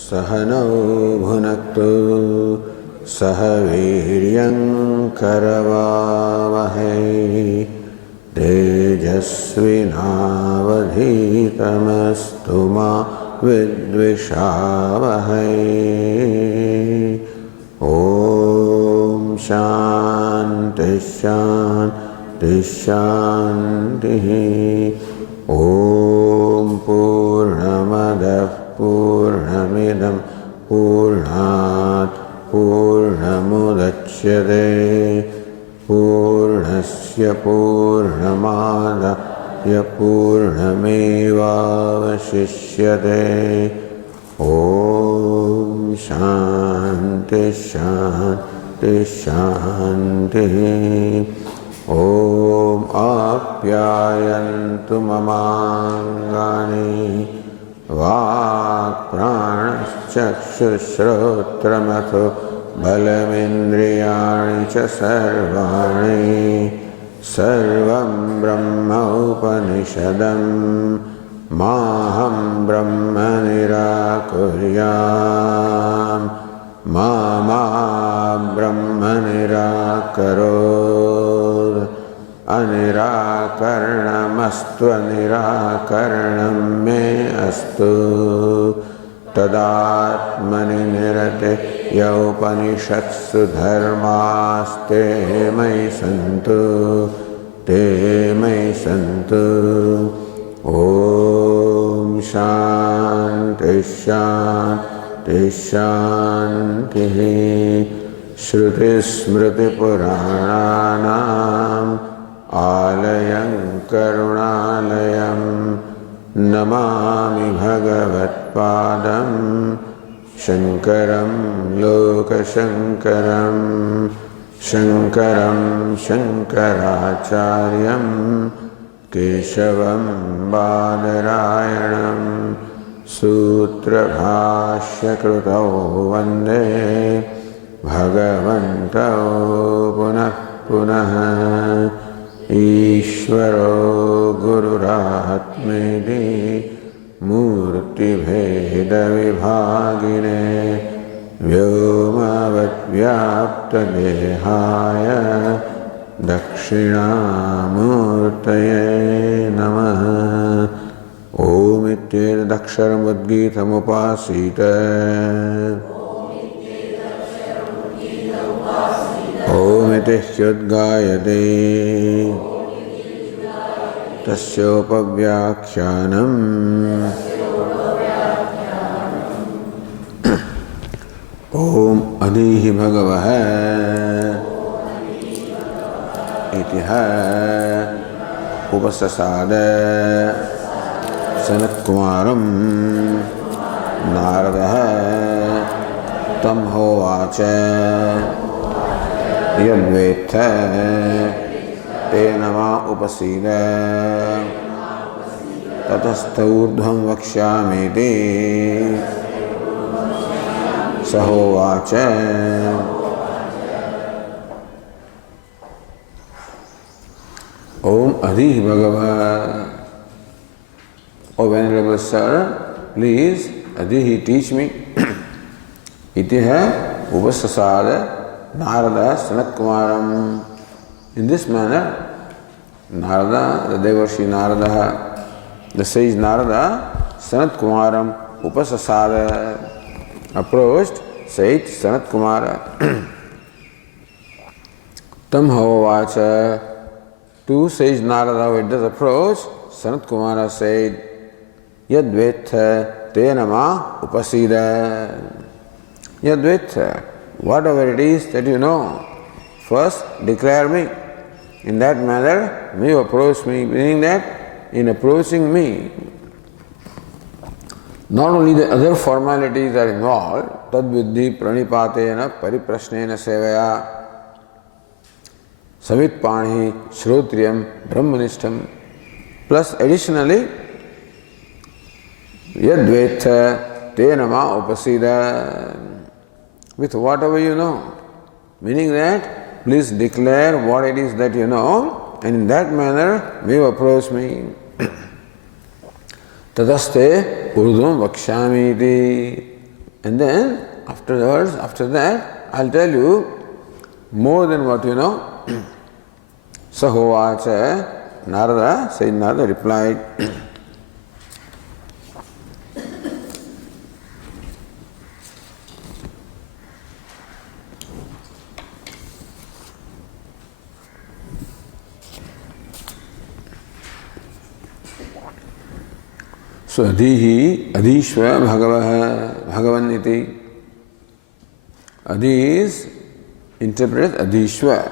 सहनौ भुनक्तु सह वीर्यं करवावहै तेजस्विनावधीतमस्तु मा विद्विषावहै। ॐ शान्ति शान्ति शान्तिः। ॐ पूर्णमदः पूर्णमिदं पूर्णात् पूर्णमुदच्यते पूर्णस्य पूर्णमादाय पूर्णमेवावशिष्यते। ॐ शान्ति शान्ति शान्तिः। ॐ आप्यायन्तु ममाङ्गानि वाक्प्राणश्चक्षुश्रोत्रमथो बलमिन्द्रियाणि च सर्वाणि सर्वं ब्रह्म उपनिषदं माहं ब्रह्म निराकुर्याम् मा ब्रह्म निराकरोत्। अनिराकरणमस्तु अनिराकरणं मे अस्तु। तदात्मनि निरते यौपनिषत्सु धर्मास्ते मयि सन्तु ते मयि सन्तु। ॐ शान्ति शान्ति शान्तिः। श्रुतिस्मृतिपुराणानाम् आलयं करुणालयं नमामि भगवत्पादं शङ्करं लोकशङ्करं शङ्करं शङ्कराचार्यं केशवं बादरायणं सूत्रभाष्यकृतौ वन्दे भगवन्तौ पुनः पुनः। ईश्वरो गुरुरात्मेति मूर्तिभेदविभागिने व्योमवद्व्याप्तदेहाय दक्षिणामूर्तये नमः। ॐ इत्येतदक्षरमुद्गीतमुपासीत ॐ इति ह्युद्गायते तस्योपव्याख्यानम् ॐ अधीहि भगवः इति उपससाद सनत्कुमारं नारदः तं होवाच यद्वेत्थ तेन मा उपसीद ततस्तूर्ध्वं वक्ष्यामीति स होवाच। Om Adhi Bhagava. O Venerable Sir, please, Adhi, teach me. Itiha Upasasada Narada Sanat Kumaram. In this manner, Narada, the Devarshi Narada, the sage Narada, Sanat Kumaram Upasasada approached sage Sanat Kumara. Tam Havacha. To sage Narada, it does approach, Sanat Kumara said, Yadvetha tenama upasida. Yadvetha, whatever it is that you know, first declare me. In that manner, you approach me, meaning that in approaching me, not only the other formalities are involved, tad viddhi pranipatena pariprasnena sevaya Savitpani, Shrotriyam, Brahmanishtam. Plus additionally, Yadvetha Tenama Upasida, with whatever you know. Meaning that, please declare what it is that you know, and in that manner, you approach me. Tadaste Urdhvam Vakshamiti. And then after that, I'll tell you more than what you know. Sahovacha, Narada, Sayyid Narada replied, so Adhihi, Adhishva Bhagavan iti. Adhi is interpreted Adhishva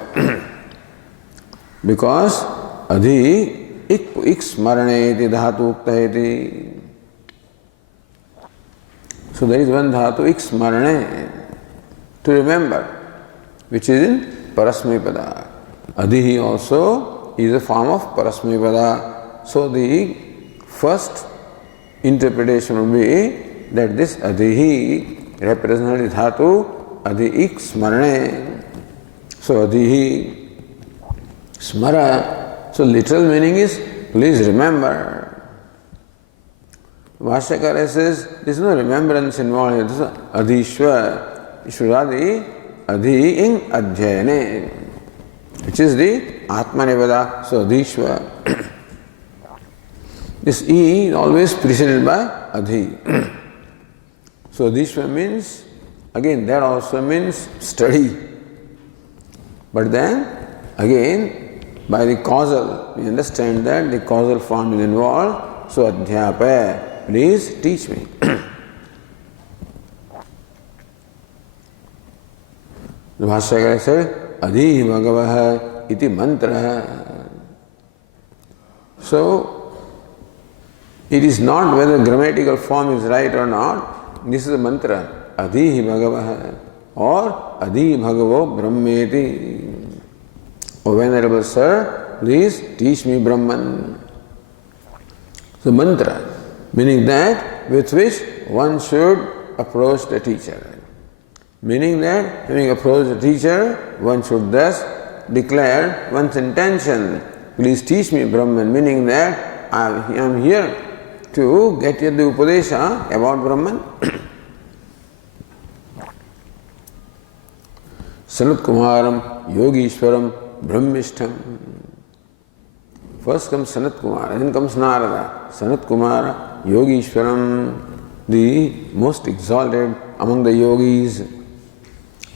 because Adhi ik smarane iti dhatu ukta iti. So there is one dhatu ik smarane, to remember, which is in Parasmipada. Adhihi also is a form of Parasmipada. So the first interpretation would be that this Adhihi represents dhatu Adhi ik smarane. So Adhihi smara. So literal meaning is please remember. Bhashyakara says there is no remembrance involved here. This is Adhishwa, Ishwaradi, Adhi in Adhyayane, which is the Atmanivada. So Adhishwa. This E is always preceded by Adhi. So Adhishva means, again that also means study. But then again by the causal, we understand that the causal form is involved. So Adhyapaya, please teach me. The Bhashyakara said, Adhi Bhagavaha iti mantra. So it is not whether grammatical form is right or not. This is a mantra. Adhi Bhagavaha or Adhi Bhagavo Brahmeti. O Venerable Sir, please teach me Brahman. So mantra, meaning that with which one should approach the teacher. Meaning that having approached the teacher, one should thus declare one's intention. Please teach me Brahman, meaning that I am here to get you the Upadesha about Brahman. Sanat Kumaram Yogishwaram Brahmishtham. First comes Sanat Kumara, then comes Narada. Sanat Kumara Yogishwaram, the most exalted among the yogis.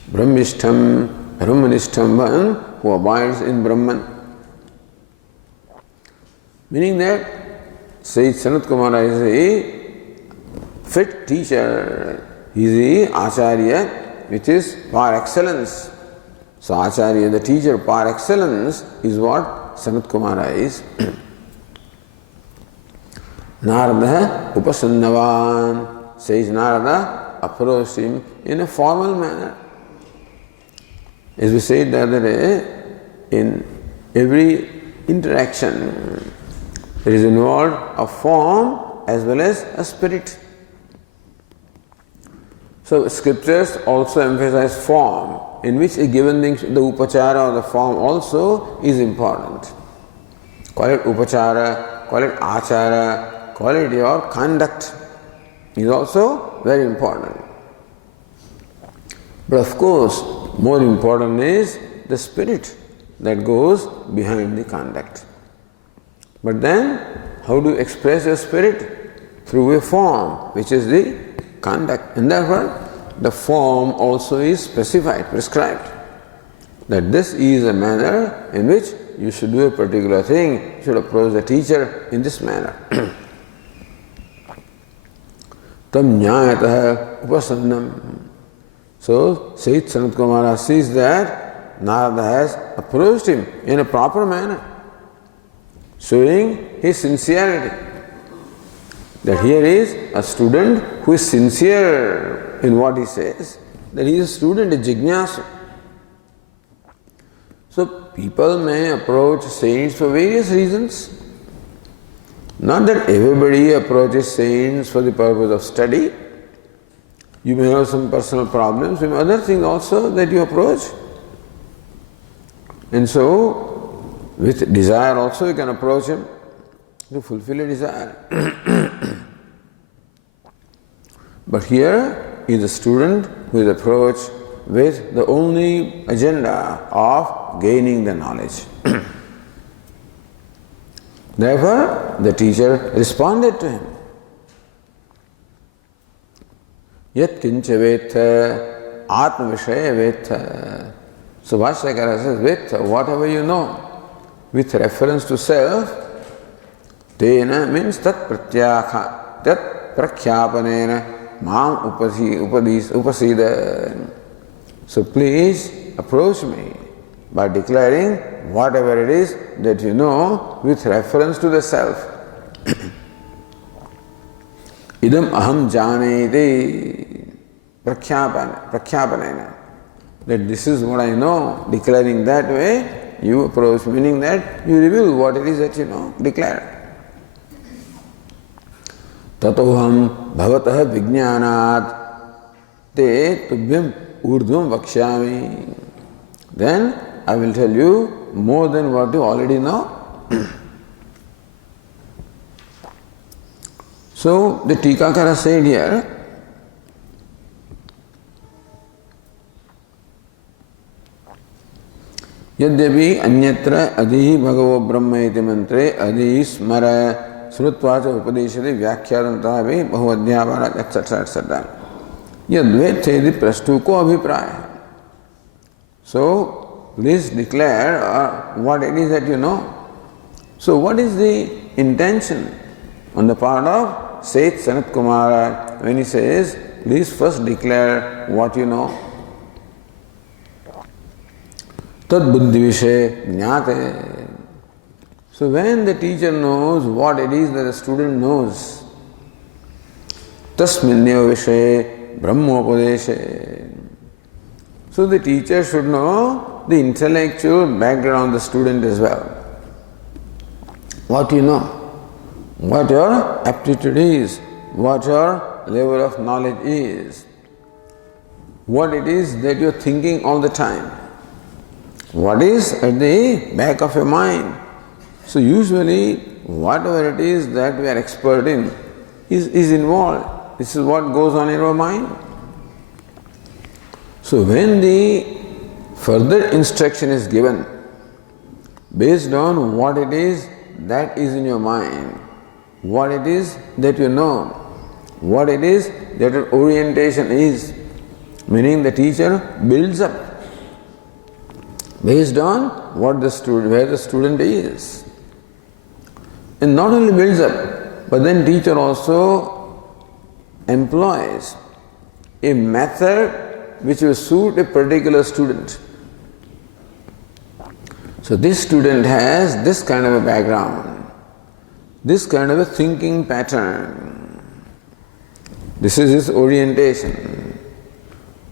Brahmishtham, Brahmanishtham, one who abides in Brahman. Meaning that Sayyid Sanat Kumara is a fit teacher. He is the Acharya, which is par excellence. So Acharya, the teacher par excellence, is what Sanat Kumara is. Narada Upasannavan, says Narada approached him in a formal manner. As we said the other day, in every interaction there is involved a form as well as a spirit. So scriptures also emphasize form, in which a given thing, the upachara or the form also is important. Call it upachara, call it achara, call it your conduct is also very important. But of course, more important is the spirit that goes behind the conduct. But then, how do you express your spirit? Through a form, which is the conduct. And therefore, the form also is specified, prescribed. That this is a manner in which you should do a particular thing, you should approach the teacher in this manner. Tam nyayatah upasannam. So, Sayyid Sanat Kumara sees that Narada has approached him in a proper manner, showing his sincerity. That here is a student who is sincere in what he says, that he is a student, a jignasa. So people may approach saints for various reasons. Not that everybody approaches saints for the purpose of study. You may have some personal problems, some other things also that you approach. And so, with desire also you can approach him to fulfill a desire. But here, is a student who is approached with the only agenda of gaining the knowledge. Therefore, the teacher responded to him. Yat kincha vetha atma vishaya vetha. So Vashyakara says, vetha, whatever you know, with reference to self, tena means tat prakhyāpanena mam upasida. So please approach me by declaring whatever it is that you know with reference to the self. Idam aham janeti prakhyāpanena. That this is what I know, declaring that way, you approach, meaning that you reveal what it is that you know, declare. Tatoham bhavatah vijnānāt te tubhyam urdhvam vakshāmi. Then I will tell you more than what you already know. So the Tikakara said here, यद्यपि अन्यत्र अधि भगवो ब्रह्म इति मंत्रे अधि स्मर श्रुत्वा च उपदेशते व्याख्यातंतः भी बहुअध्यापनात् etc etc. यद्वेत्थेति प्रष्टु को अभिप्राय. So please declare what it is that you know. So what is the intention on the part of Seth Sanat Kumara when he says, please first declare what you know? Tad buddhi vishe jnate. So when the teacher knows what it is that the student knows, tasminneva vishe brahmopadeshe. So the teacher should know the intellectual background of the student as well. What you know, what your aptitude is, what your level of knowledge is, what it is that you are thinking all the time. What is at the back of your mind? So usually whatever it is that we are expert in is involved. This is what goes on in our mind. So when the further instruction is given based on what it is that is in your mind, what it is that you know, what it is that your orientation is, meaning the teacher builds up based on what the student, where the student is. And not only builds up, but then teacher also employs a method which will suit a particular student. So this student has this kind of a background, this kind of a thinking pattern. This is his orientation.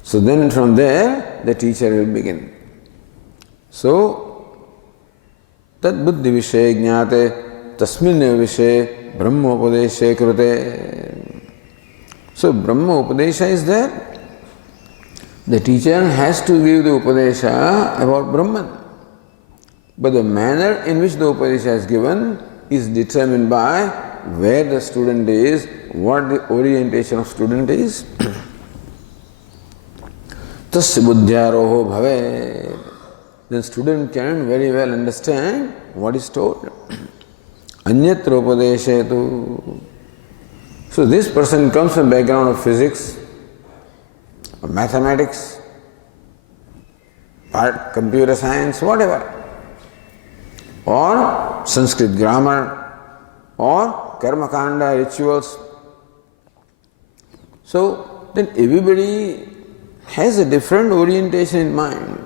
So then from there the teacher will begin. So, tad buddhi vishe jnate tasminne vishe brahmopadeshe krute. So, brahmopadesha is there. The teacher has to give the upadesha about Brahman. But the manner in which the upadesha is given is determined by where the student is, what the orientation of student is. Tasya buddhyaroho bhave. The student can very well understand what is told. Anyatra upadeshetu. So this person comes from background of physics, of mathematics, computer science, whatever, or Sanskrit grammar, or karma kanda rituals. So then everybody has a different orientation in mind.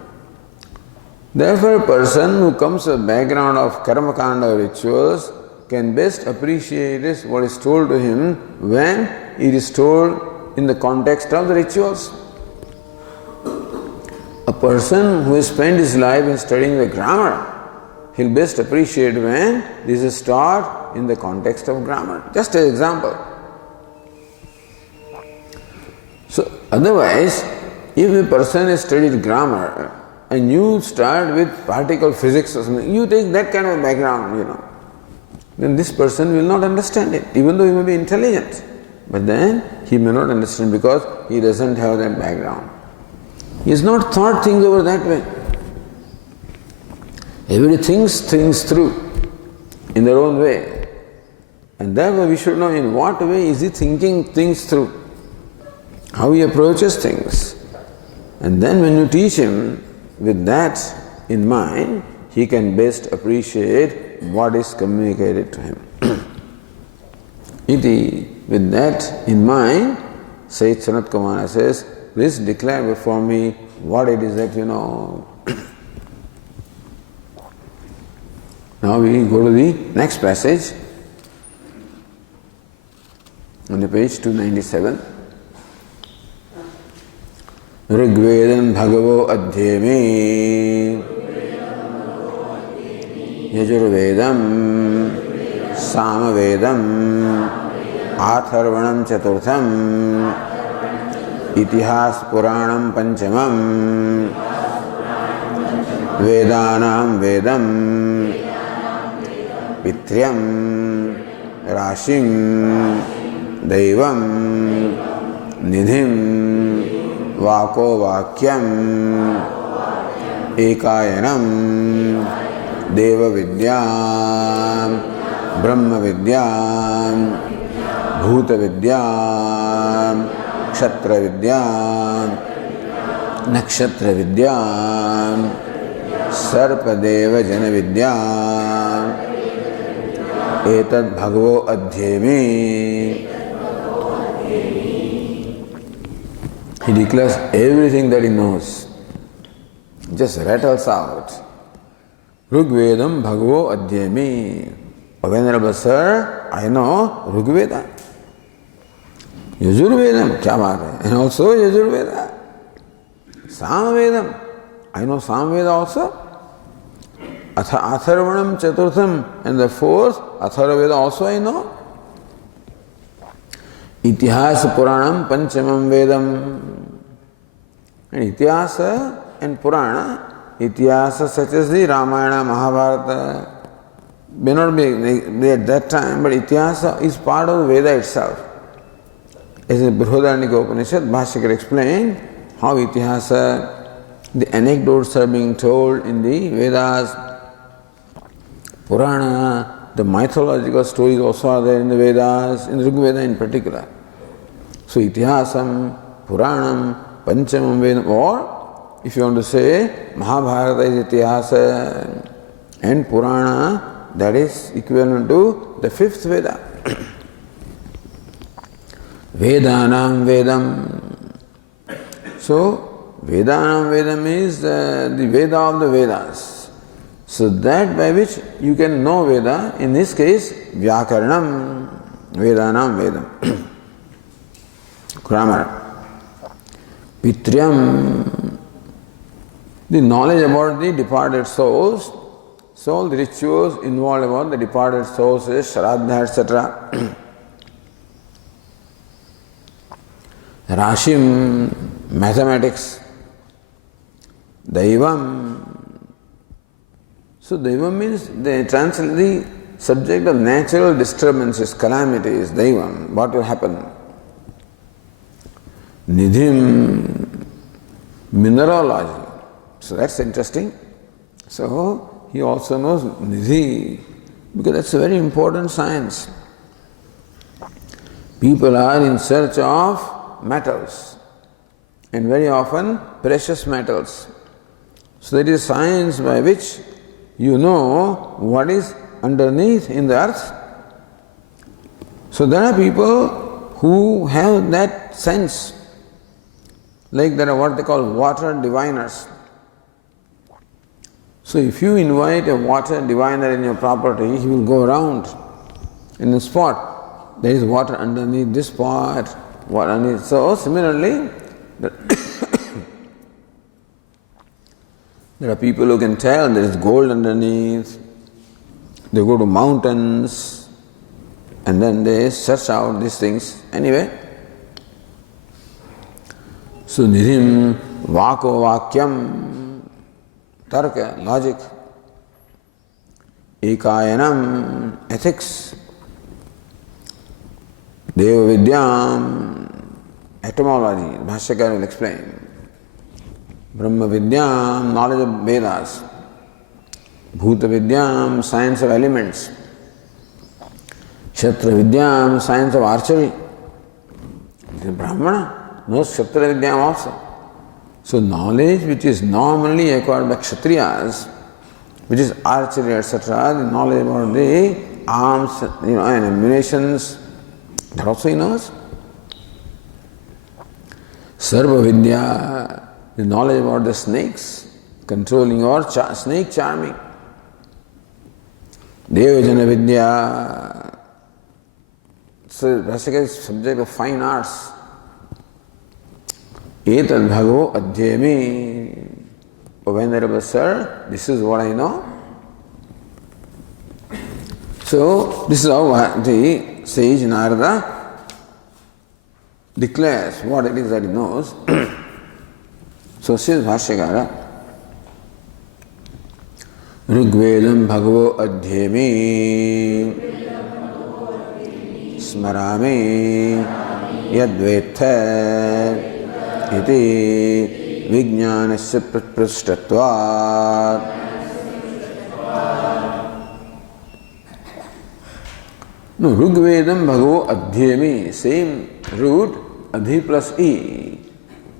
Therefore, a person who comes from a background of karma kanda rituals can best appreciate what is told to him when it is told in the context of the rituals. A person who has spent his life in studying the grammar, he'll best appreciate when this is taught in the context of grammar. Just an example. So, otherwise, if a person has studied grammar and you start with particle physics or something, you take that kind of background, then this person will not understand it, even though he may be intelligent. But then he may not understand because he doesn't have that background. He has not thought things over that way. Everybody thinks things through in their own way. And therefore we should know in what way is he thinking things through, how he approaches things. And then when you teach him with that in mind, he can best appreciate what is communicated to him. With that in mind, Sayyid Sanat Kumara says, please declare before me what it is that you know. Now we go to the next passage on the page 297. Rigvedam Bhagavo Adhyemi Yajurvedam Samavedam Atharvanam Chaturtham Itihas Puranam Panchamam Vedanam Vedam Pitryam Rashim Daivam Nidhim Vako Vakyam Ekayanam Deva Vidyam Brahma Vidyam Bhuta Vidyam Kshatra Vidyam Nakshatra Vidyam Sarpadeva Jana Vidyam Etad Bhagavo Adhyemi. He declares everything that he knows. Just rattles out. Rigvedam Bhagavo Adhyemi. Venerable Sir, I know Rigveda. Yajurvedam, kya baat hai? And also Yajurveda. Samavedam, I know Samaveda also. Atharvanam Chaturtham, and the fourth, Atharvaveda also I know. Itihasa Puranam Panchamam Vedam. And Itihasa and Purana, Itihasa such as the Ramayana, Mahabharata, may not be at that time, but Itihasa is part of the Veda itself. As in Chhandogya Upanishad, Bhashyakar explained how Itihasa, the anecdotes are being told in the Vedas. Purana, the mythological stories also are there in the Vedas, in Rigveda in particular. So Itihasam, Puranam, Panchamam Vedam, or if you want to say Mahabharata is Itihasa and Purana, that is equivalent to the fifth Veda. Vedanam Vedam. So Vedanam Vedam is the Veda of the Vedas. So that by which you can know Veda, in this case, Vyakaranam, Vedanam Vedam. Grammar. Pitryam, the knowledge about the departed souls, so the rituals involved about the departed souls is Shraddha, etc. Rashim, mathematics. Daivam. So Daivam means they translate the subject of natural disturbances, calamities, Daivam, what will happen. Nidhim, mineralogy. So that's interesting. So he also knows Nidhi, because that's a very important science. People are in search of metals, and very often precious metals. So there is science by which you know what is underneath in the earth. So there are people who have that sense, like there are what they call water diviners. So if you invite a water diviner in your property, he will go around in a spot. There is water underneath this pot, water underneath. So similarly, there are people who can tell there is gold underneath. They go to mountains and then they search out these things. Anyway, so Nidhim, Vako Vakyam, Tarka, logic. Ekayanam, ethics. Deva Vidyam, etymology, Bhashyakar will explain. Brahma Vidyam, knowledge of Vedas. Bhuta Vidyam, science of elements. Kshatriya Vidyam, science of archery. The Brahmana knows Kshatriya Vidyam also. So knowledge which is normally acquired by Kshatriyas, which is archery, etc., the knowledge about the arms, and ammunitions, that also he knows. Sarva Vidya, the knowledge about the snakes, controlling or snake charming. Devajana Vidya, so Bhashyakara is subject of fine arts. Etad bhagavo adhyami. Oh, Venerable Sir, this is what I know. So, this is how the sage Narada declares what it is that he knows. So says Bhashyakara, Rigvedam bhagavo adhyami smarami yadvetha iti vijnanasya prishtatvat. No, Rigvedam bhagavo adhyami, same root, adhi plus e.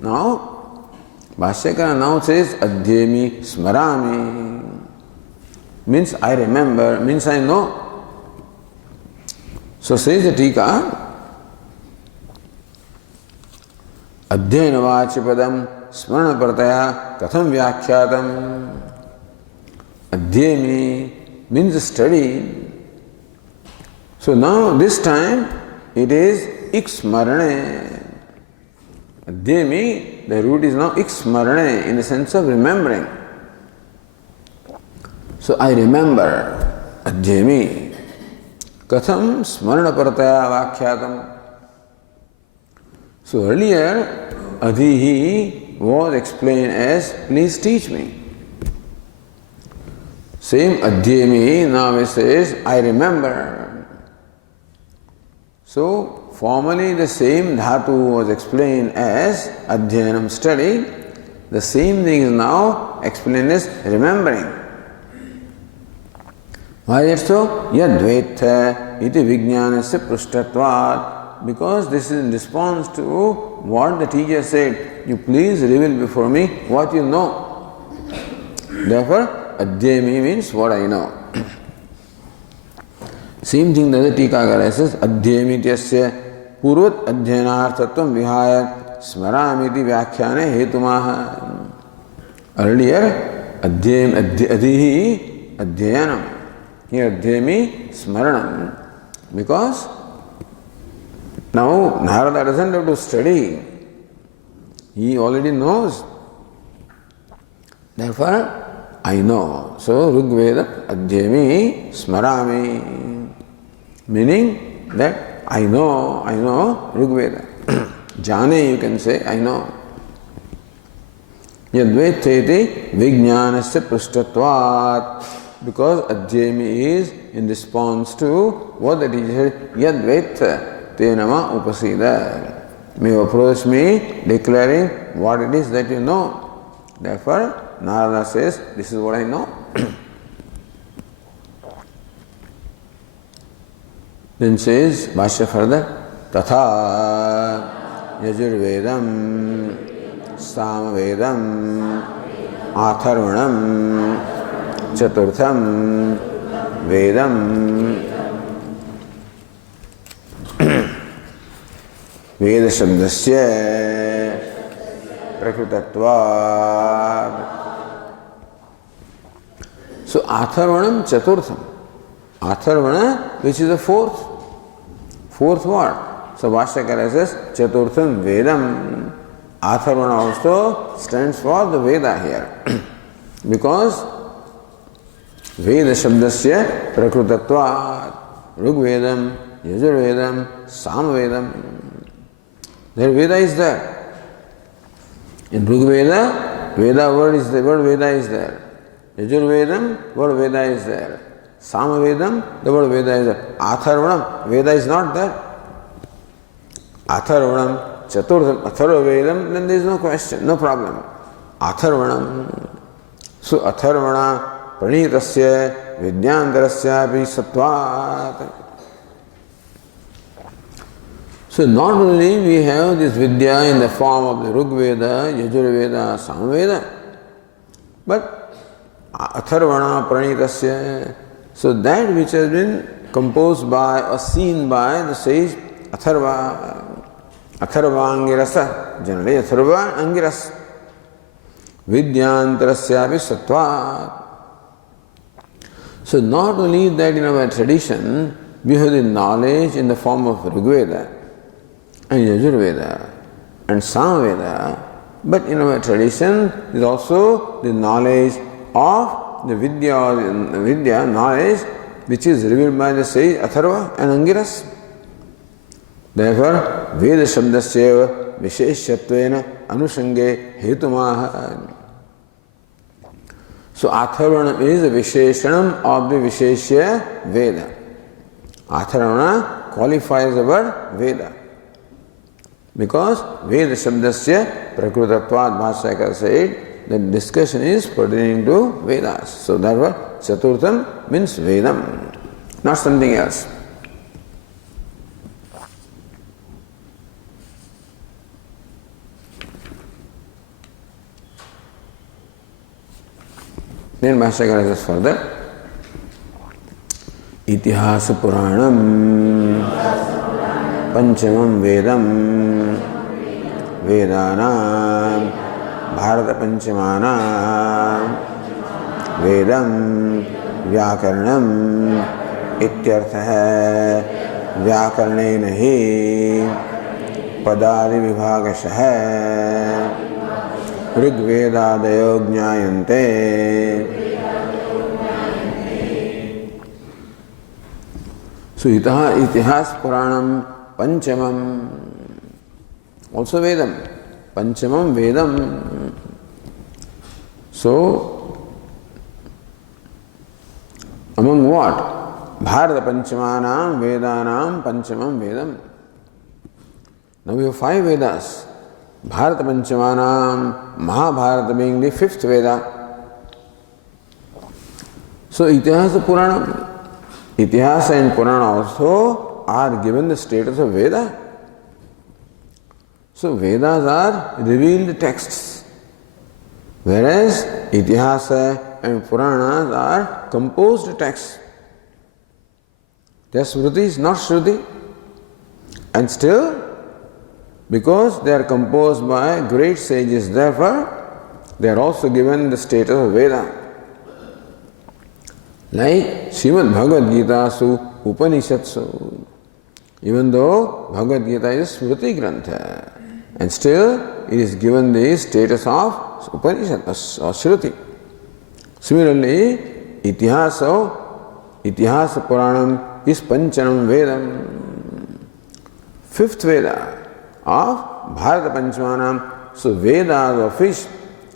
Now, Bhashyakara now says adhyami smarami, means I remember, means I know. So says the Tika, adhyayana vachipadam smarana prataya katham vyakyatam. Adhyami means study. So now this time it is iksmarane. Adhyami, the root is now iksmarane in the sense of remembering. So I remember adhyami. Katham smarana parataya vakyatam. So earlier adhihi was explained as please teach me. Same adhyami now it says I remember. So formerly the same dhatu was explained as adhyanam, study. The same thing is now explained as remembering. Why is it so? Yadvetha iti vijnanasya prishtatvat. Because this is in response to what the teacher said. You please reveal before me what you know. Therefore, adhyami means what I know. Same thing that the Tikakara says, adhyami tyasya purvat adhyanarthatvam vihaya smaramiti vyakhyane hetumaha. Earlier, adhihi adhyanam. Here adhyami smaranam. Because now Narada doesn't have to study. He already knows. Therefore, I know. So Rigveda adhyami smarami. Meaning that I know Rigveda. Jane, you can say, I know. Yadveteti vijnanasya prishtatvat. Because adhyami is in response to what the teacher said, yadvetha tenama upasida. May you approach me declaring what it is that you know. Therefore, Narada says, this is what I know. Then says, Bhashya further, Tatha Yajurvedam Samavedam Atharvanam Chaturtham Vedam Veda Shabdasya Prakrutatvad. So Atharvanam Chaturtham. Atharvana, which is the fourth word. So Bhashyakara says Chaturtham Vedam. Atharvana also stands for the Veda here. Because Veda Shabdasya Prakrutatvat. Rigvedam, Yajurvedam, Samavedam. Their Veda is there. In Rigveda, Veda word is the word Veda is there. Yajurvedam, word Veda is there. Samavedam, the word Veda is there. Atharvanam, Veda is not there. Atharvanam, Chaturtham, Atharva Vedam, then there is no question, no problem. Atharvanam. So Atharvana Pranitasya Vidyantarasya api Sattvat. So not only we have this Vidya in the form of the Rigveda, Yajurveda, Samveda, but Atharvana Pranitasya, so that which has been composed by or seen by the sage Atharva, Atharva-angirasa, generally Atharva-angiras, Vidyantarasyapi Sattvat. So not only that in our tradition we have the knowledge in the form of Rigveda and Yajurveda and Samveda, but in our tradition is also the knowledge of the Vidya knowledge which is revealed by the sage Atharva and Angiras. Therefore, Veda Shabdasyeva Visheshatvena Anusange Hetumaha. So Atharvana is a Visheshanam of the Visheshya Veda. Atharvana qualifies the word Veda. Because Veda Shabdasya Prakrutatvat Bhashyakara said that discussion is pertaining to Vedas. So therefore Chaturtham means Vedam, not something else. Then Bhashyakara says further, Itihasa Puranam Panchamam Vedam Vedanam Bharata Panchamanam Vedam Vyakaranam Ityartha Vyakaranena hi Padadi Vibhagashaha Rigvedadayo Jnayante. So Itihas Puranam Panchamam, also Vedam. Panchamam Vedam. So, among what? Bharata Panchamanam Vedanam Panchamam Vedam. Now we have 5 Vedas. Bharata Panchamanam, Mahabharata being the 5th Veda. So Itihasa Puranam. Itihasa and Purana also are given the status of Veda. So Vedas are revealed texts, whereas Itihasa and Puranas are composed texts. They are Smritis, not Shruti. And still, because they are composed by great sages, therefore they are also given the status of Veda. Like Srimad Bhagavad Gita Su Upanishadsu. Even though Bhagavad Gita is Smriti Grantha, and still it is given the status of Upanishad or Shruti. Similarly, Itihasa Puranam is Panchanam Vedam, 5th Veda of Bharata Panchamanam. So Vedas of which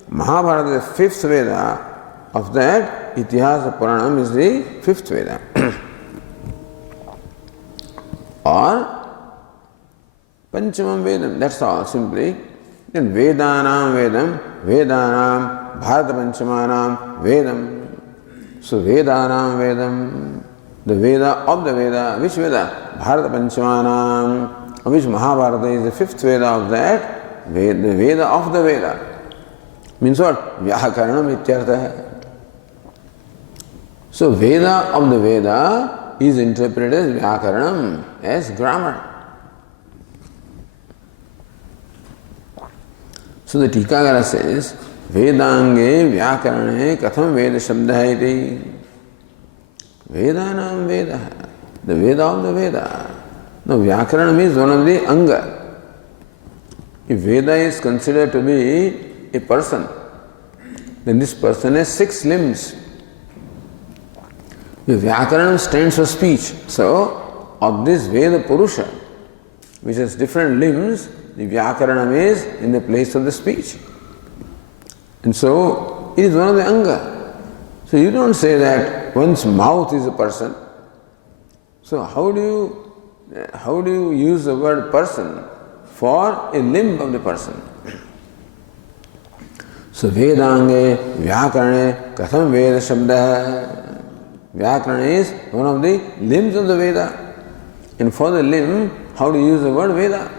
Mahabharata is the 5th Veda, of that Itihasa Puranam is the 5th Veda. Or Panchamam Vedam, that's all simply. Then Vedanam Vedam, Vedanam, Bharata Panchamanam Vedam. So Vedanam Vedam, the Veda of the Veda, which Veda? Bharata Panchamanam, of which Mahabharata is the 5th Veda of that, the Veda of the Veda. Means what? Vyakaranam ityartha. So Veda of the Veda is interpreted as Vyakaranam, as grammar. So the Tikagara says, Vedange Vyakarane Katham Veda Shabda iti. Vedanam Veda, the Veda of the Veda. Now Vyakaranam is one of the Anga. If Veda is considered to be a person, then this person has 6 limbs. The Vyakaranam stands for speech. So, of this Veda Purusha, which has different limbs, the Vyakaranam is in the place of the speech. And so, it is one of the Anga. So, you don't say that one's mouth is a person. So, how do you use the word person for a limb of the person. So Vedange, Vyakarane, Katham Veda Shabda. Vyakarana is one of the limbs of the Veda. And for the limb, how to use the word Veda?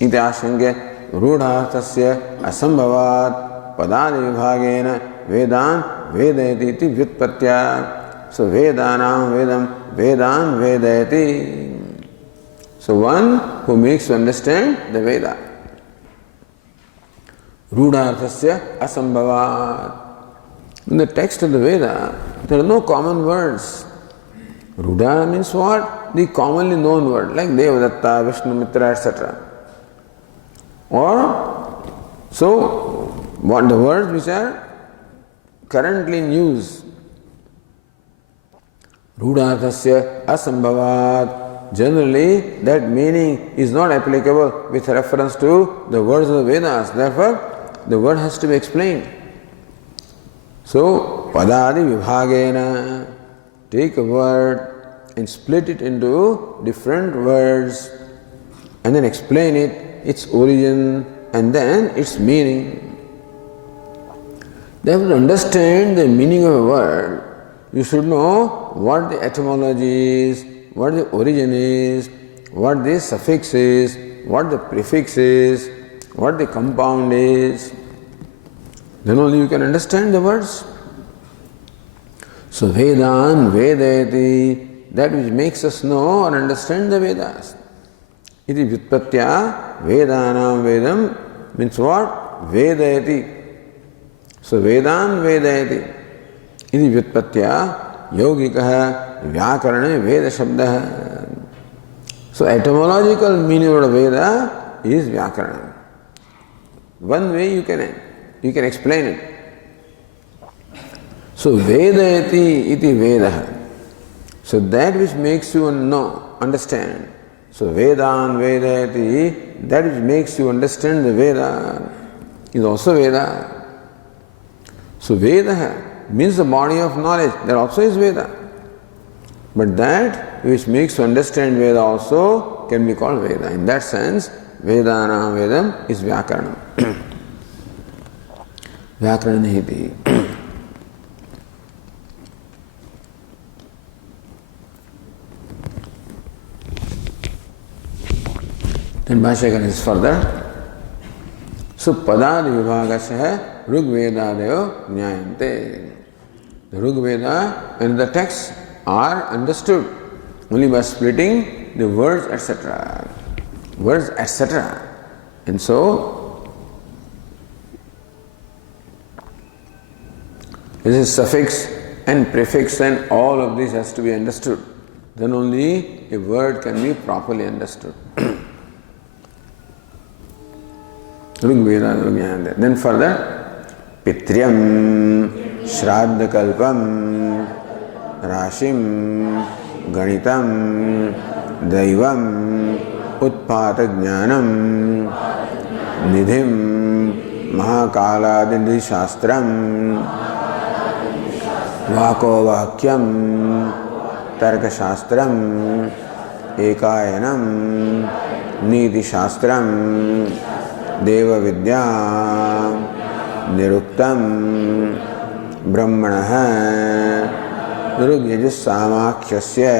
Iti ashange rudharthasya asambhavat padadi vibhagena Vedan Vedayati iti vyutpatya. So Vedanam Vedam Vedan Vedayati. So one who makes you understand the Veda. Rudharthasya asambhavat. In the text of the Veda, there are no common words. Rudha means what? The commonly known word, like Devadatta, Vishnu Mitra, etc. Or, so, what the words which are currently in use. Rudharthasya asambhavat. Generally, that meaning is not applicable with reference to the words of the Vedas. Therefore, the word has to be explained. So, padadi vibhagena, take a word and split it into different words and then explain it, its origin and then its meaning. Therefore, to understand the meaning of a word, you should know what the etymology is, what the origin is, what the suffix is, what the prefix is, what the compound is. Then only you can understand the words. So Vedan Vedayati, that which makes us know or understand the Vedas. Iti vyutpatya Vedanam Vedam means what? Vedayati. So Vedan Vedayati. Iti vyutpatya yogikaha vyakarane Veda Shabdaha. So etymological meaning of Veda is Vyakarana. One way you can explain it. So Vedayati iti Vedaha. So that which makes you know, understand. So Vedan Vedayati, that which makes you understand the Veda is also Veda. So Vedaha means the body of knowledge, that also is Veda. But that which makes you understand Veda also can be called Veda. In that sense, Vedana Vedam is Vyakaranam. Vyakaranahiti. Then Bhashyakara is further. So Padadi Vibhagasya Rigvedadayo Jnayante. The Rigveda and the texts are understood only by splitting the words, etc. Words, etc. And so, this is suffix and prefix and all of this has to be understood. Then only a word can be properly understood. Then further, Pitryam, Shraddha Kalpam, Rashim, Ganitam, Daivam, Utpata Jnanam, Nidhim, Mahakaladindri Shastram, Vako Vakyam, Tarka Shastram, Ekayanam, Niti Shastram, Deva Vidya, Niruktam, Brahmanaha, Rugyajus Samakhyasya,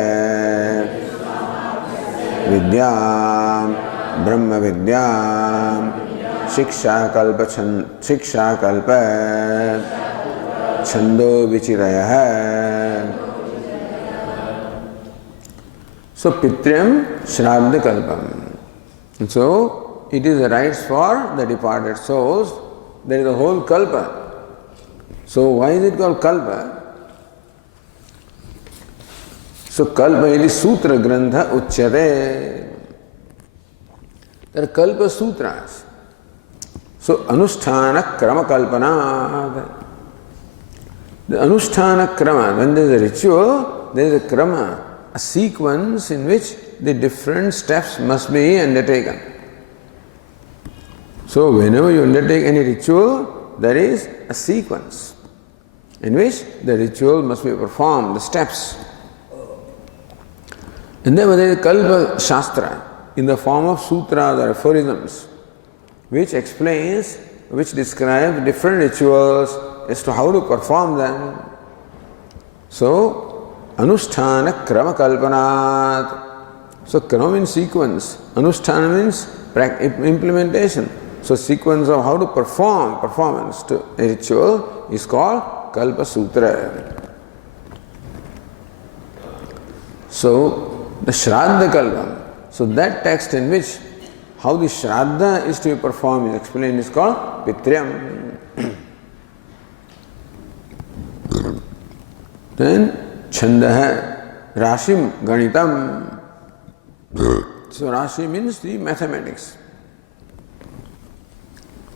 Vidya, Brahma Vidya, Shiksha Kalpa, Chhando Vichiraya. So Pitryam Shraddha Kalpam. And so it is the rites for the departed souls. There is a whole kalpa. So why is it called kalpa? So kalpa is sutra grantha uchyate. There are kalpa sutras. So anusthana krama kalpana. The anusthana krama, when there is a ritual, there is a krama, a sequence in which the different steps must be undertaken. So whenever you undertake any ritual, there is a sequence in which the ritual must be performed, the steps. And then there is Kalpa Shastra, in the form of sutras or aphorisms, which explains, which describe different rituals as to how to perform them. So, anusthana krama kalpanat. So, krama means sequence, anusthana means implementation. So, sequence of how to performance to a ritual is called Kalpa Sutra. So, the Shraddha Kalpam. So, that text in which how the Shraddha is to be performed is explained is called Pitryam. Then Chhandaha, Rashim, Ganitam. So, Rashi means the mathematics.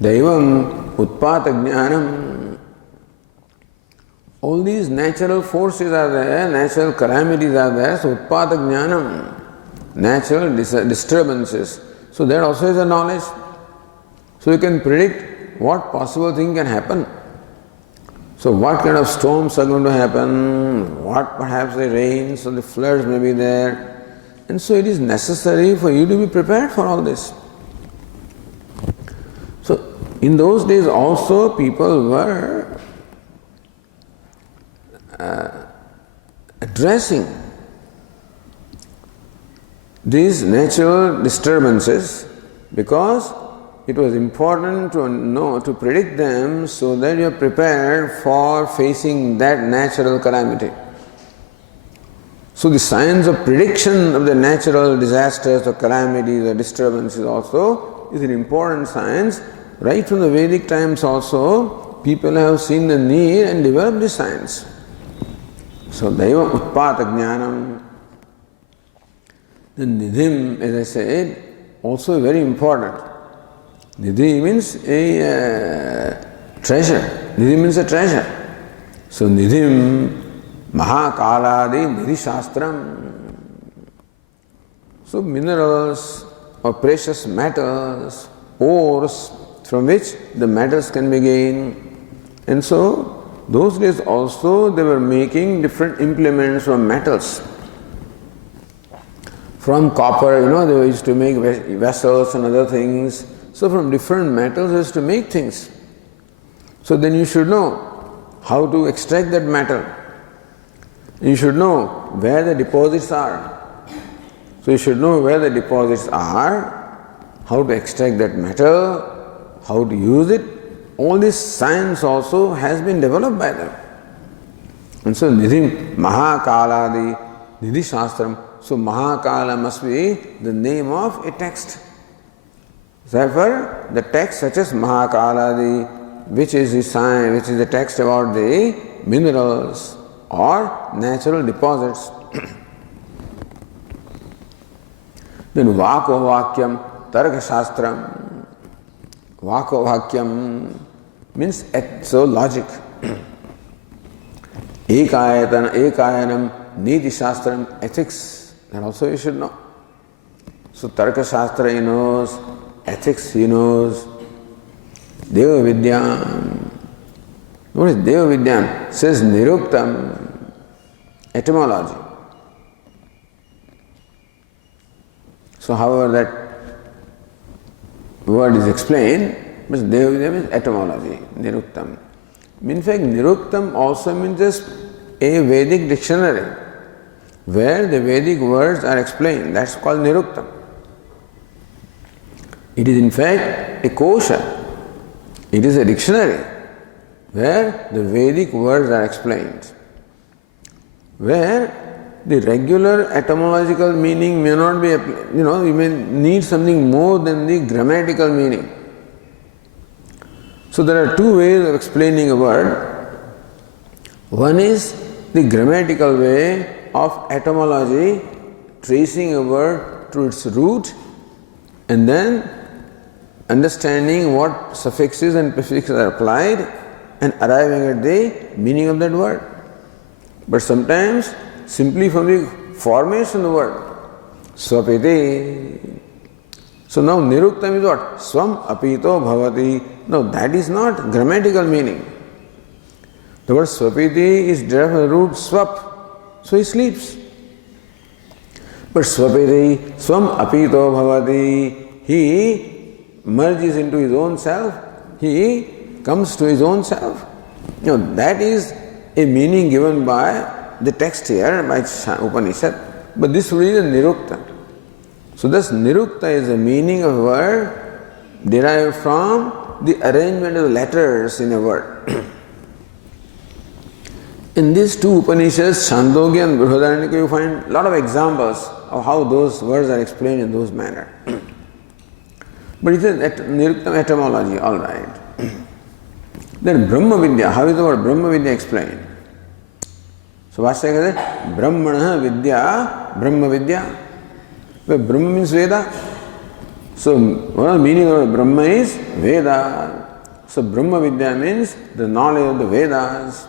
Daivam, Utpata Jnanam. All these natural forces are there, natural calamities are there, so Utpata Jnanam, natural disturbances. So that also is a knowledge. So you can predict what possible thing can happen. So what kind of storms are going to happen, what perhaps the rains, so the floods may be there. And so it is necessary for you to be prepared for all this. So in those days also people were addressing these natural disturbances because it was important to know, to predict them so that you are prepared for facing that natural calamity. So the science of prediction of the natural disasters or calamities or disturbances also is an important science. Right from the Vedic times also, people have seen the need and developed this science. So, Daiva Utpata Jnanam. The Nidhim, as I said, also very important. Nidhi means a treasure. Nidhi means a treasure. So, Nidhim, Mahakaladi, Nidhi Shastram. So, minerals or precious metals, ores from which the metals can be gained. And so, those days also they were making different implements from metals. From copper, they used to make vessels and other things. So from different metals they used to make things. So then you should know how to extract that metal. You should know where the deposits are. So you should know where the deposits are, how to extract that metal, how to use it. All this science also has been developed by them. And so Nidhim, Mahakaladi, Nidhi Shastram. So Mahakala must be the name of a text. Therefore, the text such as Mahakaladi, which is the sign, which is the text about the minerals or natural deposits. Then Vako Vakyam, Tarka Shastram. Vako Vakyam means so logic. Ekayanam, Niti Shastram, ethics. That also you should know. So Tarka Shastra he knows, ethics he knows. Deva Vidyam. What is Deva Vidyam? Says Niruktam, etymology. So however that word is explained, but Deva Vidyam is etymology, Niruktam. In fact, Niruktam also means just a Vedic dictionary where the Vedic words are explained. That's called Niruktam. It is in fact a kosha. It is a dictionary where the Vedic words are explained. Where the regular etymological meaning may not be, you may need something more than the grammatical meaning. So there are two ways of explaining a word. One is the grammatical way of etymology, tracing a word to its root and then understanding what suffixes and prefixes are applied and arriving at the meaning of that word. But sometimes simply from the formation of the word, swapiti. So now niruktam is what? Swam apito bhavati. No, that is not grammatical meaning. The word swapiti is derived from the root swap. So he sleeps. But Swapeti Swam Apito Bhavati, he merges into his own self, he comes to his own self. That is a meaning given by the text here, by Upanishad, but this would be the Nirukta. So thus Nirukta is the meaning of a word derived from the arrangement of the letters in a word. In these two Upanishads, Chhandogya and Brihadaranyaka, you find a lot of examples of how those words are explained in those manner. But it is Niruktam etymology, all right. Then Brahma Vidya, how is the word Brahma Vidya explained? So Vashyaka says, Brahmana Vidya, Brahma Vidya. Where Brahma means Veda. So one of the meaning of Brahma is Veda. So Brahma Vidya means the knowledge of the Vedas.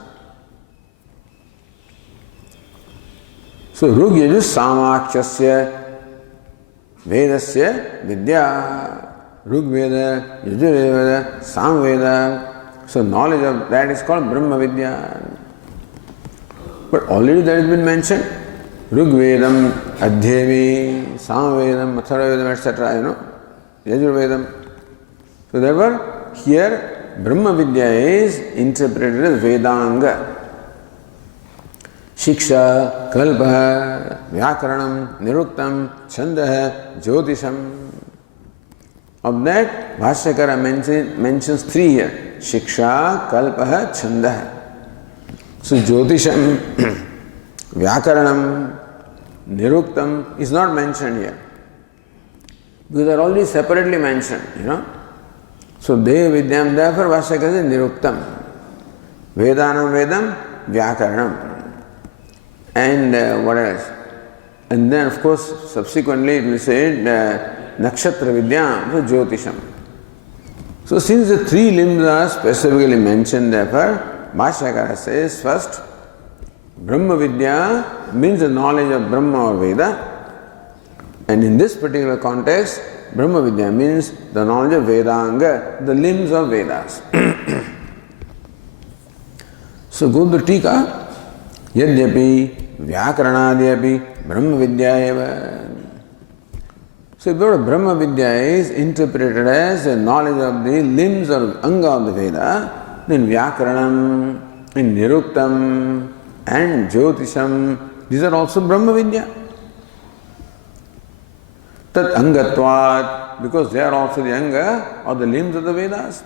So Rug Yajus Samakshasya Vedasya Vidya. Rug Veda, Yajur Veda, Sam Veda. So knowledge of that is called Brahma Vidya. But already that has been mentioned. Rug Vedam, Adhyavi, Sam Vedam, Atharva Vedam, etc. Yajur Vedam. So therefore, here Brahma Vidya is interpreted as Vedanga. Shiksha, Kalpa, Vyakaranam, Niruktam, Chhandah, Jyotisham. Of that, Bhashyakara mentions three here. Shiksha, Kalpa, Chhandah. So Jyotisham, Vyakaranam, Niruktam is not mentioned here. Because they are already separately mentioned, So Deva Vidyam, therefore Bhashyakara says Niruktam. Vedanam Vedam, Vyakaranam. And what else? And then of course subsequently it will say Nakshatra Vidyam, so Jyotisham. So since the three limbs are specifically mentioned, therefore Bhashyakara says first Brahma Vidya means the knowledge of Brahma or Veda, and in this particular context Brahma Vidya means the knowledge of Vedanga, the limbs of Vedas. So go to Tika. Yadyapi Vyakaranadyapi Brahma Vidya eva. So if Brahma Vidya is interpreted as the knowledge of the limbs or anga of the Veda, then Vyakaranam and Niruktam and Jyotisham, these are also Brahma Vidya. Tat Angatvat, because they are also the anga or the limbs of the Vedas.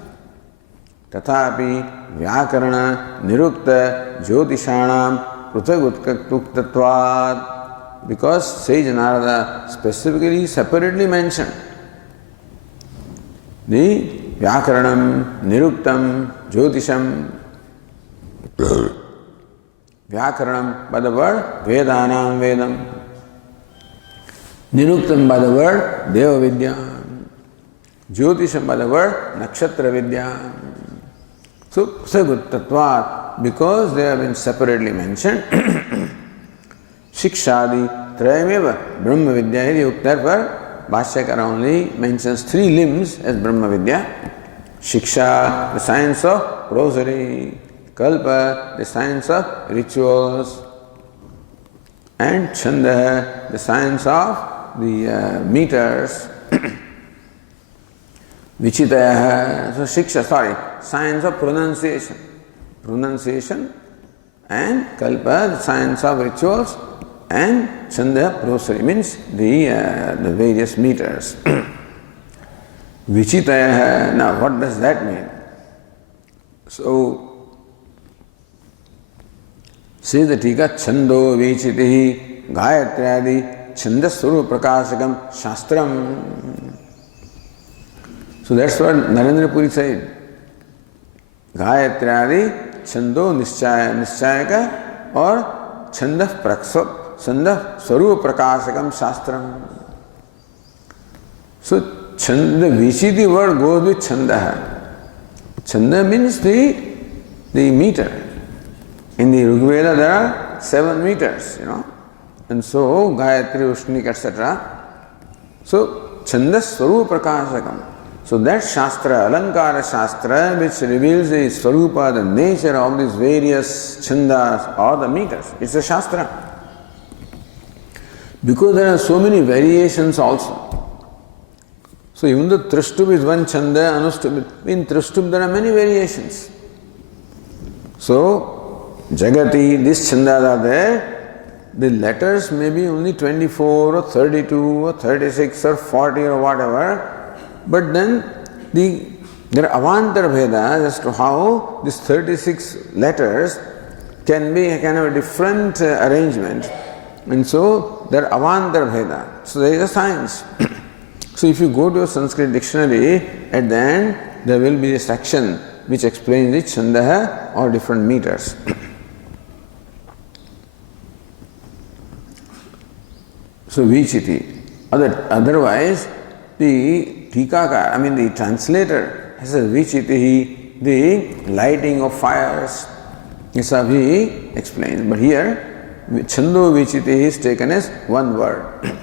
Tathapi Vyakarana Nirukta Jyotishanam Pruthagutkaktuttatvat, because Sage Narada specifically separately mentioned the Vyakaranam, Niruktam, Jyotisham. Vyakaranam by the word Vedanam Vedam. Niruktam by the word Deva Vidya. Jyotisham by the word Nakshatra Vidya. So Pruthaguttatvat, because they have been separately mentioned. Shikshadi Trayameva Brahma Vidya iti yukta. Therefore, Bhashyakara only mentions three limbs as Brahma Vidya. Shiksha, the science of prosody. Kalpa, the science of rituals. And Chhandah, the science of the meters. Vichitaya, so Shiksha, science of pronunciation. Pronunciation and Kalpa, the science of rituals, and Chhandah, prosody, means the various meters. Vichitaya, now what does that mean? So, says the Tika, Chhando Vichitihi Gayatriyadi Chandassuru Prakashakam Shastram. So that's what Narendra Puri said. Gayatriyadi Chhando Nischayaka or Chandah Praksot, Chandah Swarupa Prakashakam Shastram. So Chanda, Vichiti word goes with Chandah. Chandah means the meter. In the Rig Veda there are 7 meters, and so Gayatri, Ushnik, etc. So Chandas Swarupa Prakashakam. So that Shastra, Alankara Shastra, which reveals the Swarupa, the nature of these various chandas or the meters, it's a Shastra. Because there are so many variations also. So even though Trishtup is one chanda, Anushtup, in Trishtup there are many variations. So, Jagati, these chandas are there, the letters may be only 24 or 32 or 36 or 40 or whatever, but then there are avantar Vedas as to how these 36 letters can have a different arrangement. And so, there are avantar Veda. So, there is a science. So, if you go to a Sanskrit dictionary, at the end, there will be a section which explains each chanda or different meters. So, Vichiti. Otherwise, the Tikakar, the translator, says Vichiti, the lighting of fires. This is he explains. But here, Chando Vichiti is taken as one word.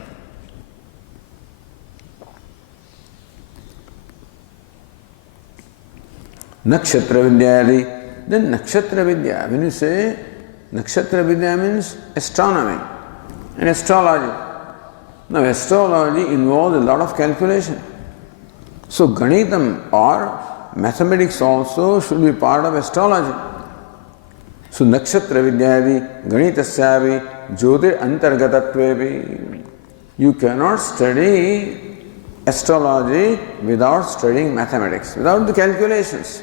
Nakshatra Vidya, then Nakshatra Vidya. When you say Nakshatra Vidya means astronomy and astrology. Now astrology involves a lot of calculation. So Ganitam or mathematics also should be part of astrology. So Nakshatra Vidya, Ganitasyavi, Jyotir Antargatatvevi. You cannot study astrology without studying mathematics, without the calculations.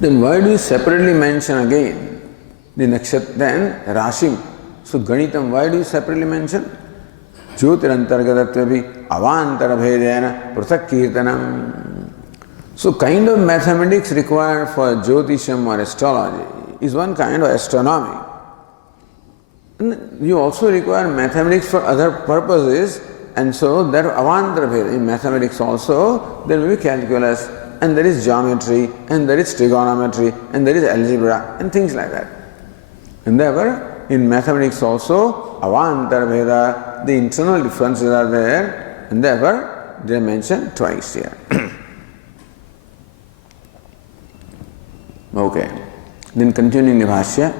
Then why do you separately mention again the nakshatra, then Rashim? So Ganitam, why do you separately mention? Jyotirantargatatvapi avantara bhedena prathak kirtanam. So kind of mathematics required for Jyotisham or astrology is one kind of astronomy. And you also require mathematics for other purposes. And so there are avantara bheda. In mathematics also, there will be calculus, and there is geometry, and there is trigonometry, and there is algebra, and things like that. And therefore, in mathematics also, avantara bheda, the internal differences are there, and therefore, they are mentioned twice here. Okay. Then continuing the Bhashya.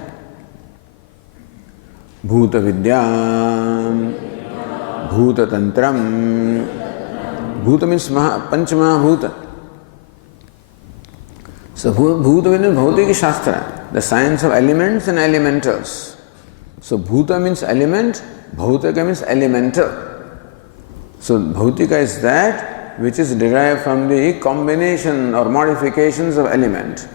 Bhuta Vidya. Bhuta Tantram. Bhuta means Panchamaha Bhuta. So Bhuta means Bhautika Shastra, the science of elements and elementals. So Bhuta means element, Bhautika means elemental. So Bhautika is that which is derived from the combination or modifications of element.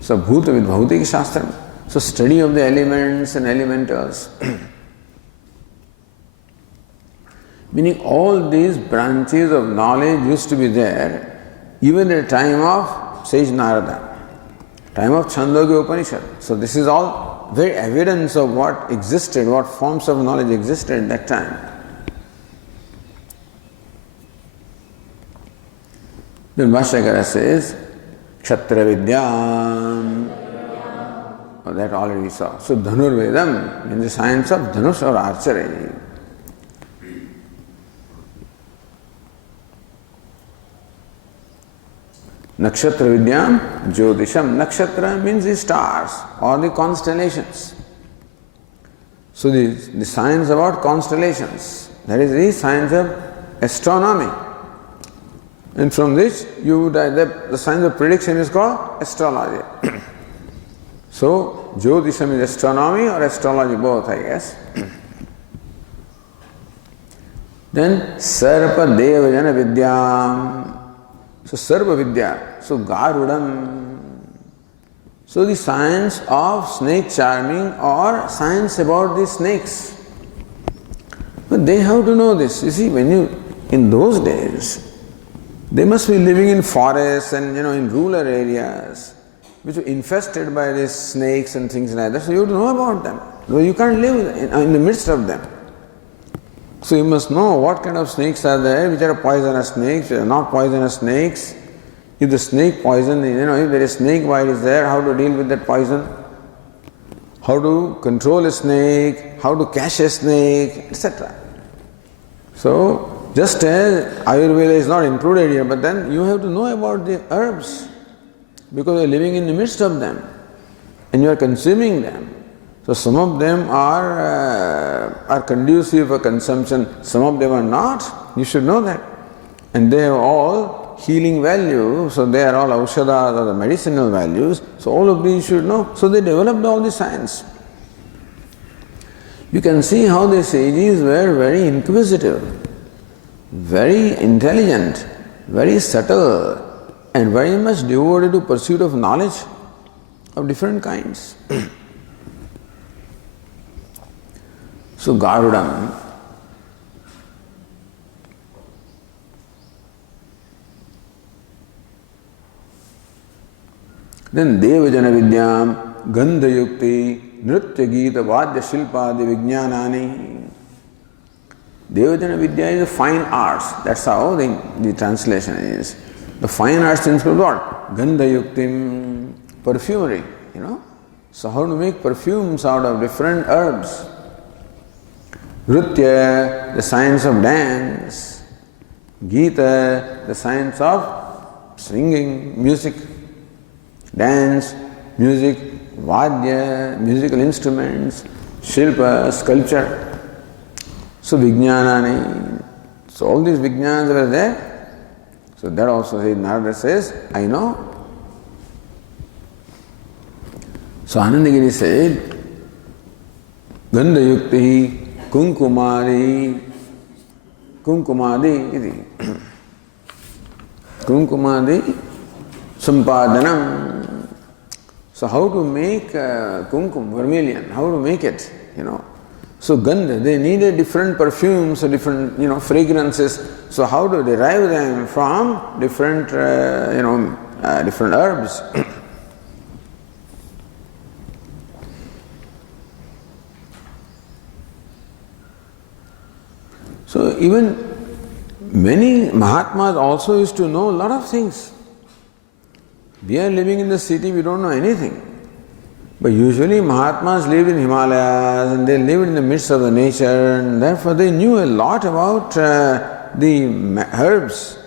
So Bhuta with Bhautika Shastra. So study of the elements and elementals. Meaning all these branches of knowledge used to be there even at the time of sage Narada, time of Chhandogya Upanishad. So this is all very evidence of what existed, what forms of knowledge existed at that time. Then Bhashyakara says, Kshatriya Vidya. Oh, that already we saw. So Dhanur Vedam means the science of Dhanush or archery. Nakshatra Vidyam, Jyotisham. Nakshatra means the stars or the constellations. So the science about constellations, that is the science of astronomy. And from this, the science of prediction is called astrology. So, Jyotisham is astronomy or astrology, both, I guess. Then, Sarpa Devajana Vidyam. So, Sarpa Vidya. So, Garudam. So, the science of snake charming or science about the snakes. But they have to know this. You see, in those days, they must be living in forests and in rural areas which were infested by these snakes and things like that. So you have to know about them. You can't live in the midst of them. So you must know what kind of snakes are there, which are poisonous snakes, which are not poisonous snakes. If the snake poison, if there is snake bite is there, how to deal with that poison, how to control a snake, how to catch a snake, etc. So, just as Ayurveda is not included here, but then you have to know about the herbs because you are living in the midst of them and you are consuming them. So some of them are conducive for consumption, some of them are not. You should know that. And they have all healing value, so they are all aushadas or the medicinal values. So all of these you should know. So they developed all the science. You can see how the sages were very inquisitive, very intelligent, very subtle, and very much devoted to pursuit of knowledge of different kinds. So Garudam, then Devajana Vidyam, Gandha Yukti, Nritya Gita, Vadya Shilpadi Vijnanani. Devajana Vidya is a fine arts. That's how the translation is. The fine arts include what? Gandha Yuktim, perfumery, So how to make perfumes out of different herbs. Nritya, the science of dance. Gita, the science of singing, music. Dance, music, Vadya, musical instruments, Shilpa, sculpture. So Vijnanani. So all these Vijnanas were there. So that also Narada says, I know. So Anandagiri said, Gandha Yukti, Kunkumadi, Kunkumadi, Sampadanam. So how to make kumkum, vermilion, how to make it, So Gandha, they needed different perfumes or different, fragrances. So how to derive them from different, different herbs. So even many Mahatmas also used to know a lot of things. We are living in the city, we don't know anything. But usually Mahatmas lived in Himalayas and they lived in the midst of the nature, and therefore they knew a lot about the herbs,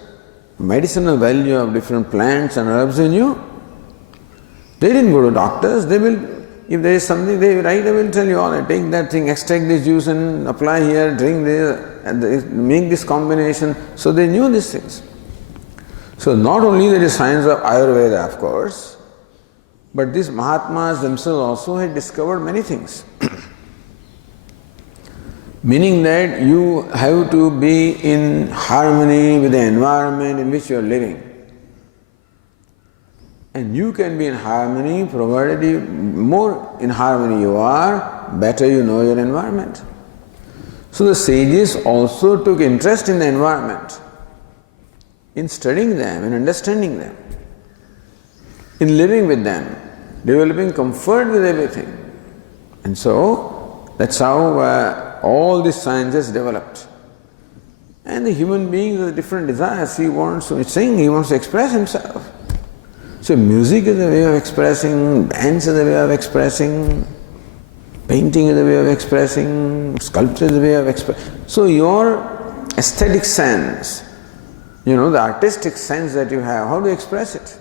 medicinal value of different plants and herbs they knew. They didn't go to doctors, if there is something they will tell you, all right, take that thing, extract this juice and apply here, drink this, and make this combination. So they knew these things. So not only there is science of Ayurveda, of course, but these Mahatmas themselves also had discovered many things. Meaning that you have to be in harmony with the environment in which you are living. And you can be in harmony provided more in harmony you are, better you know your environment. So the sages also took interest in the environment, in studying them, in understanding them, in living with them, developing comfort with everything. And so that's how all these sciences developed. And the human being has different desires. He wants to sing, he wants to express himself. So music is a way of expressing, dance is a way of expressing, painting is a way of expressing, sculpture is a way of expressing. So your aesthetic sense, the artistic sense that you have, how do you express it?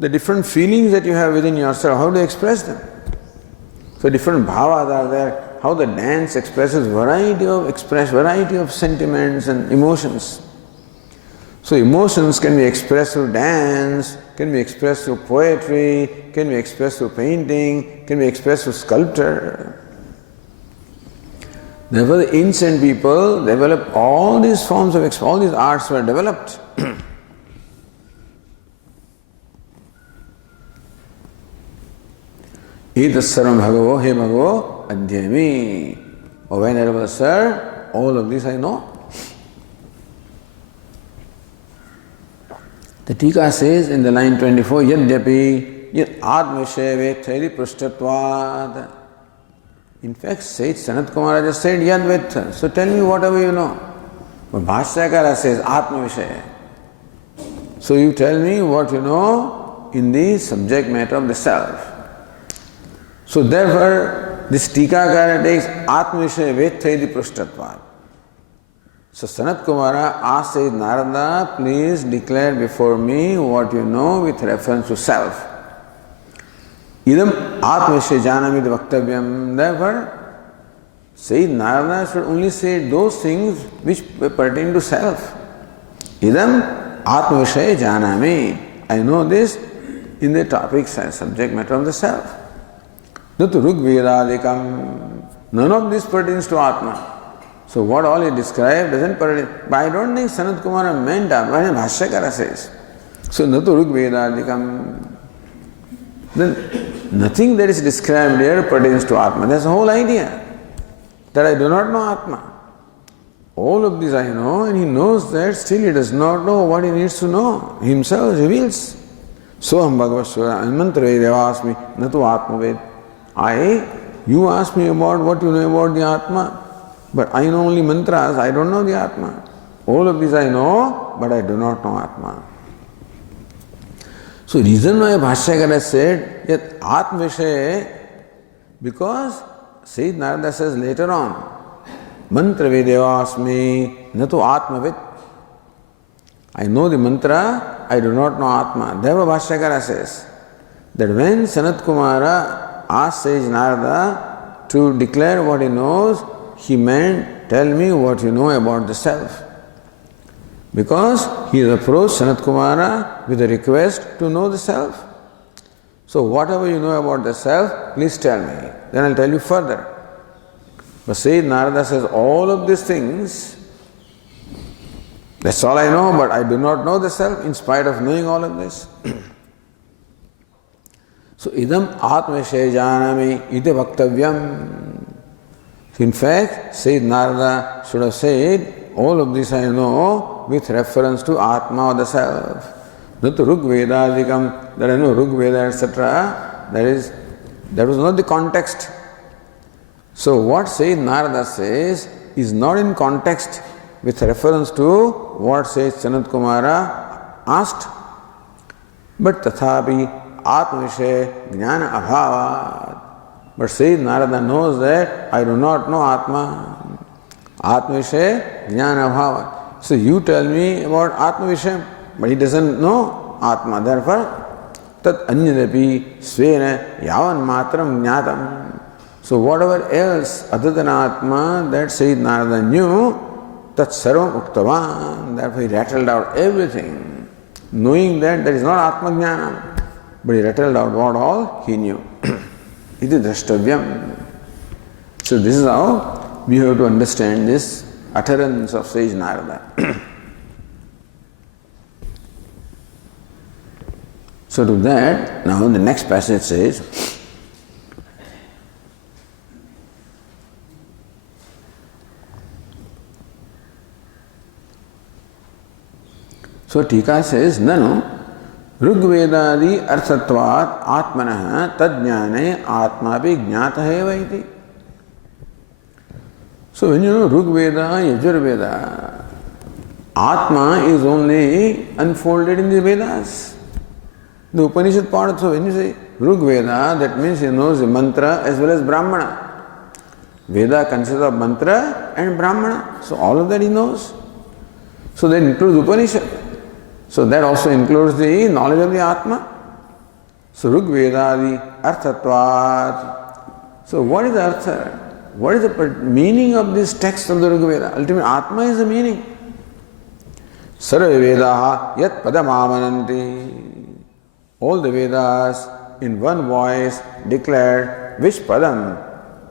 The different feelings that you have within yourself, how do you express them? So different bhavas are there, how the dance expresses variety of sentiments and emotions. So emotions can be expressed through dance, can be expressed through poetry, can be expressed through painting, can be expressed through sculpture. Therefore the ancient people developed all these forms of, all these arts were developed. Etassaram bhagavo he bhagavo adhyami. O Venerable Sir, all of this I know. The Tika says in the line 24, Yadyapi yad atmashaya vetthayri prashtatvad. In fact, Sage Sanat Kumara just said Yad Vetha. So tell me whatever you know. But Bhashyakara says Atma Vishaya. So you tell me what you know in the subject matter of the self. So therefore, this Tikakara takes Atma Vishaya Vetthayri Prashtatvad. So Sanat Kumara asked Sage Narada, please declare before me what you know with reference to self. Idam Atmavishya Janamid Vaktavyam. Therefore, Sayyid Narada should only say those things which pertain to self. Idam Atmavishya Janami. I know this in the topics and subject matter of the self. Natu Rugvedadikam. None of this pertains to Atma. So what all he described doesn't pertain. But I don't think Sanat Kumara meant that. But Bhashyakara says. So Natu Rugvedadikam. Then nothing that is described here pertains to Atma. That's the whole idea. That I do not know Atma. All of this I know, and he knows that, still he does not know what he needs to know. He himself reveals. Soham Bhagavasvara mantra vedavasmi natu Atma ved. You ask me about what you know about the Atma, but I know only mantras, I don't know the Atma. All of this I know, but I do not know Atma. So reason why Bhashyakara said that Atma Vishay, because Sayyid Narada says later on, mantra vedavasmi natu Atma ved. I know the mantra, I do not know Atma. Therefore Bhashyakara says that when Sanat Kumara asked Sage Narada to declare what he knows, he meant, tell me what you know about the self. Because he has approached Sanat Kumara with a request to know the self. So whatever you know about the self, please tell me. Then I'll tell you further. But Sayyid Narada says, all of these things, that's all I know, but I do not know the self in spite of knowing all of this. So idam atmavishaya janami iti vaktavyam. In fact, Sayyid Narada should have said, all of this I know with reference to Atma or the self. Not to Rugvedadikam, there are no Rugveda, etc. That was not the context. So what Sayyid Narada says is not in context with reference to what says Sanat Kumara asked. But tathapi Atmavishaya Jnana Abhavat. But Sayyid Narada knows that I do not know Atma. Atmavishaya Jnana Abhavat. So you tell me about Atmavishaya, but he doesn't know Atma. Therefore, tat anyadapi svena yavan matram jnatam. So whatever else other than Atma that Sayyid Narada knew, tat sarvam uktavan. Therefore he rattled out everything, knowing that there is not Atma Jnanam, but he rattled out what all he knew. Iti drashtavyam. So this is how we have to understand this utterance of Sage Narada. So to that, now the next passage says, so Tika says, Nanu Rugvedadi arthatvat atmanah tadjnane atmapi jnatah eva iti. So when you know Rugveda, Yajurveda, Atma is only unfolded in the Vedas. The Upanishad part, so when you say Rugveda, that means he knows the mantra as well as Brahmana. Veda consists of mantra and Brahmana. So all of that he knows. So that includes Upanishad. So that also includes the knowledge of the Atma. So Rugvedadi arthatvat. So what is the artha? What is the meaning of this text of the Rigveda? Ultimately, Atma is the meaning. Sarva Vedaha yat padamamananti. All the Vedas in one voice declared which padam,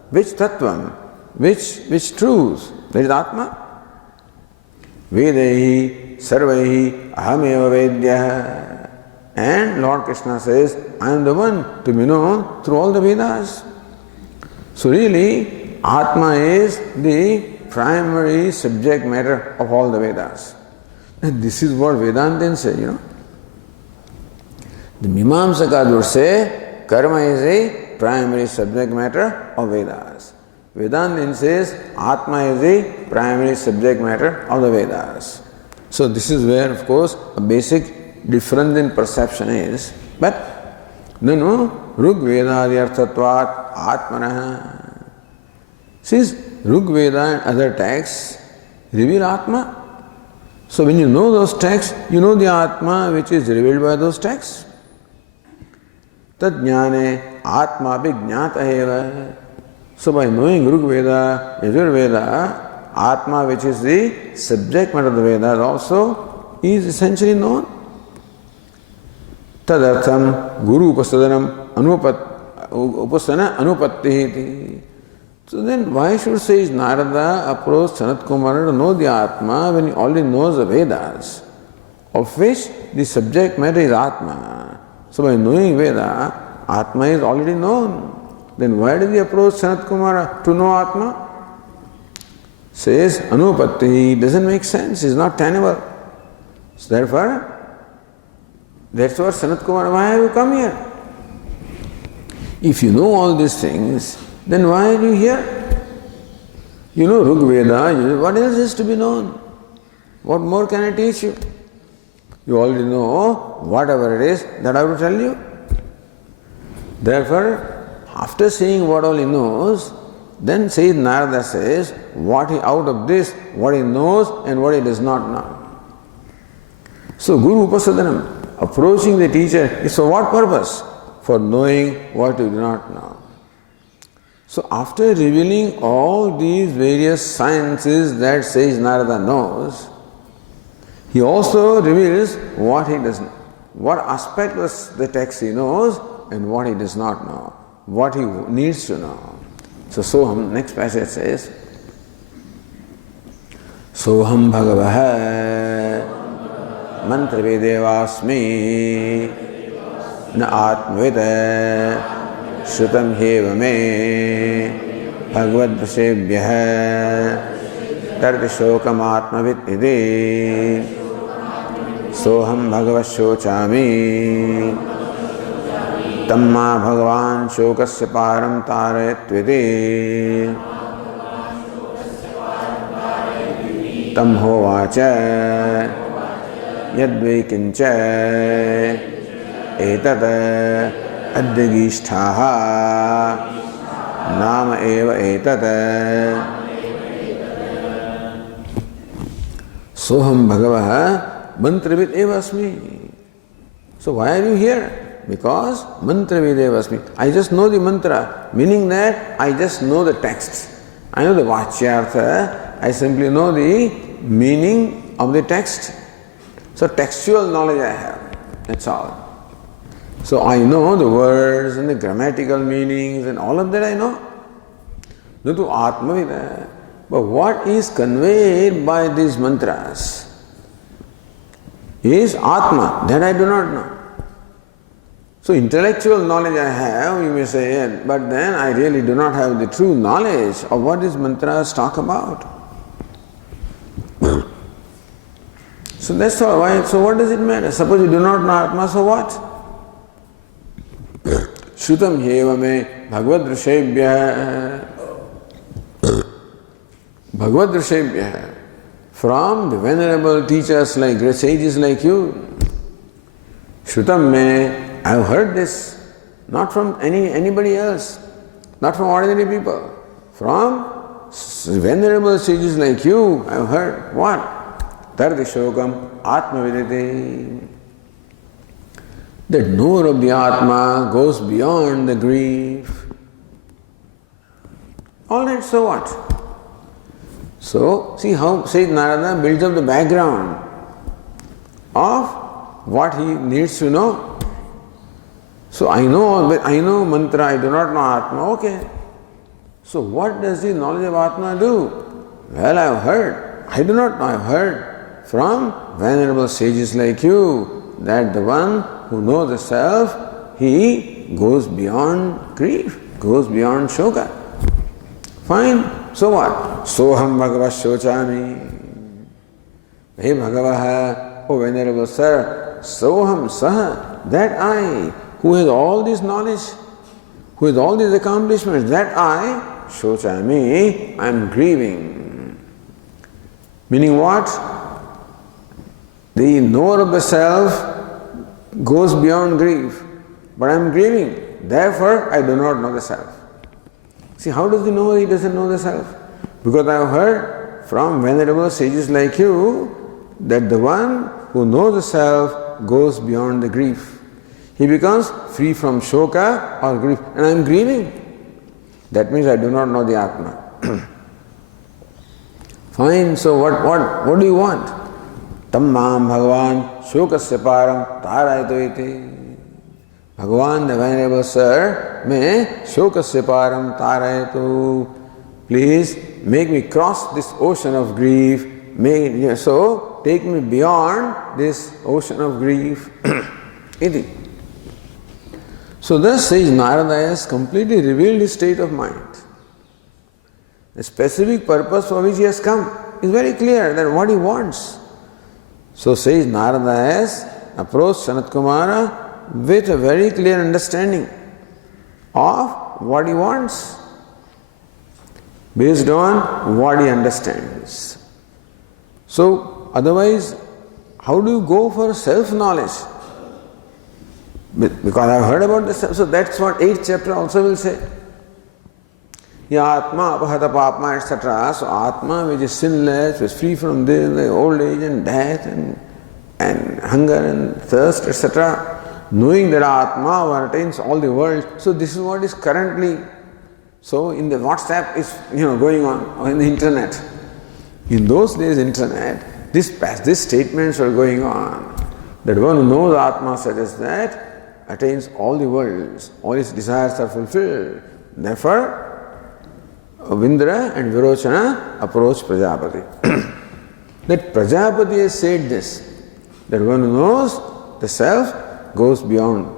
which tattvam, which truth. That is Atma. Vedehi sarvaihi ahameva vedyah. And Lord Krishna says, I am the one to be known through all the Vedas. So really, Atma is the primary subject matter of all the Vedas. And this is what Vedantins say, you know. The Mimamsaka would say, karma is a primary subject matter of Vedas. Vedantins says, Atma is the primary subject matter of the Vedas. So this is where, of course, a basic difference in perception is. But, no, Rugvedadi arthatvat atmanah. Since Rugveda and other texts reveal Atma, so when you know those texts, you know the Atma which is revealed by those texts. tad jnane atma vijnata eva. So by knowing Rig Veda, Yajurveda, Atma, which is the subject matter of the Vedas, also is essentially known. Tadartham Guru Upasadanam Upasana Anupatti. So then why should sage Narada approach Sanat Kumara to know the Atma when he already knows the Vedas, of which the subject matter is Atma? So by knowing Veda, Atma is already known. Then why did he approach Sanat Kumara to know Atma? Says Anupatti, doesn't make sense, is not tenable. So therefore, that's what Sanat Kumara, why have you come here? If you know all these things, then why are you here? You know Rig Veda, what else is to be known? What more can I teach you? You already know whatever it is that I have to tell you. Therefore, after seeing what all he knows, then says Narada says, what he out of this, what he knows and what he does not know. So Guru Upasadanam, approaching the teacher, is for what purpose? For knowing what you do not know. So after revealing all these various sciences that sage Narada knows, he also reveals what he does not, what aspect of the text he knows and what he does not know, what he needs to know. So Soham, next passage says, Soham Bhagavah Mantra Vedevasmi Na Atmavita Shrutam Heva Me Bhagavad Vasebhyah Tarti Shokam Atmavit Ide Soham Bhagavad Shochami Tamma Bhagavan Shokasya Param Tarayattviti Tam Hovacha Yadvai Kincha Etat Adhyagishtaha Nama Eva Etat Soham Bhagavah Mantravit Eva Asmi. So why are you here? Because mantra videvasmi. I just know the mantra, meaning that I just know the text. I know the vachyartha, I simply know the meaning of the text. So textual knowledge I have, that's all. So I know the words and the grammatical meanings and all of that I know. No to Atmavida. But what is conveyed by these mantras is Atma, that I do not know. So intellectual knowledge I have, you may say, but then I really do not have the true knowledge of what these mantras talk about. So that's all. Why? So what does it matter? Suppose you do not know Atma, so what? Shrutam heva me Bhagavad Rishebhyah. Bhagavad Rishebhyah. From the venerable teachers like great sages like you. Shrutam me, I have heard this, not from anybody else, not from ordinary people. From venerable sages like you, I have heard what? Tarti Shokam Atmaviditi. That knower of the Atma goes beyond the grief. Alright, so what? So, see how Sayyid Narada builds up the background of what he needs to know. So I know mantra, I do not know Atma, okay. So what does the knowledge of Atma do? Well, I have heard. I do not know, I have heard from venerable sages like you that the one who knows the self, he goes beyond grief, goes beyond shoka. Fine, so what? Soham Bhagavad Shochami. Hey Bhagavaha, O venerable sir, Soham Saha, that I, who has all this knowledge, who has all these accomplishments, that I, Shochami, I am grieving. Meaning what? The knower of the self goes beyond grief, but I am grieving. Therefore, I do not know the self. See, how does he know he doesn't know the self? Because I have heard from venerable sages like you that the one who knows the self goes beyond the grief. He becomes free from shoka or grief. And I am grieving. That means I do not know the Atma. Fine, so what do you want? Tam mam bhagavan shokasya param tarayatu iti. Bhagavan, the Venerable Sir, may shokasya param tarayatu. Please make me cross this ocean of grief. So take me beyond this ocean of grief. Iti. So thus says Narada has completely revealed his state of mind. The specific purpose for which he has come is very clear, that what he wants. So says Narada has approached Sanat Kumara with a very clear understanding of what he wants, based on what he understands. So otherwise, how do you go for self-knowledge? Because I have heard about this, so that's what 8th chapter also will say. Ya Atma, Apahata Papma, etc. So Atma, which is sinless, which is free from this, the old age and death and hunger and thirst, etc. Knowing that Atma one attains all the world. So this is what is currently. So in the WhatsApp is going on, or in the internet. In those days, internet, these statements are going on. That one who knows Atma such as that attains all the worlds, all his desires are fulfilled. Therefore, Vindra and Virochana approach Prajapati. That Prajapati has said this, that one who knows the self goes beyond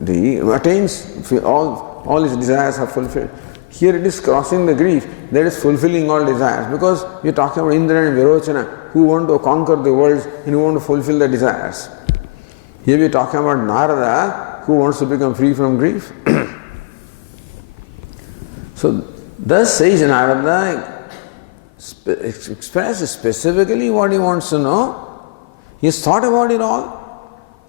attains all his desires are fulfilled. Here it is crossing the grief, that is fulfilling all desires, because we are talking about Indra and Virochana who want to conquer the worlds and who want to fulfill the desires. Here we are talking about Narada who wants to become free from grief. So thus says Narada expresses specifically what he wants to know. He has thought about it all.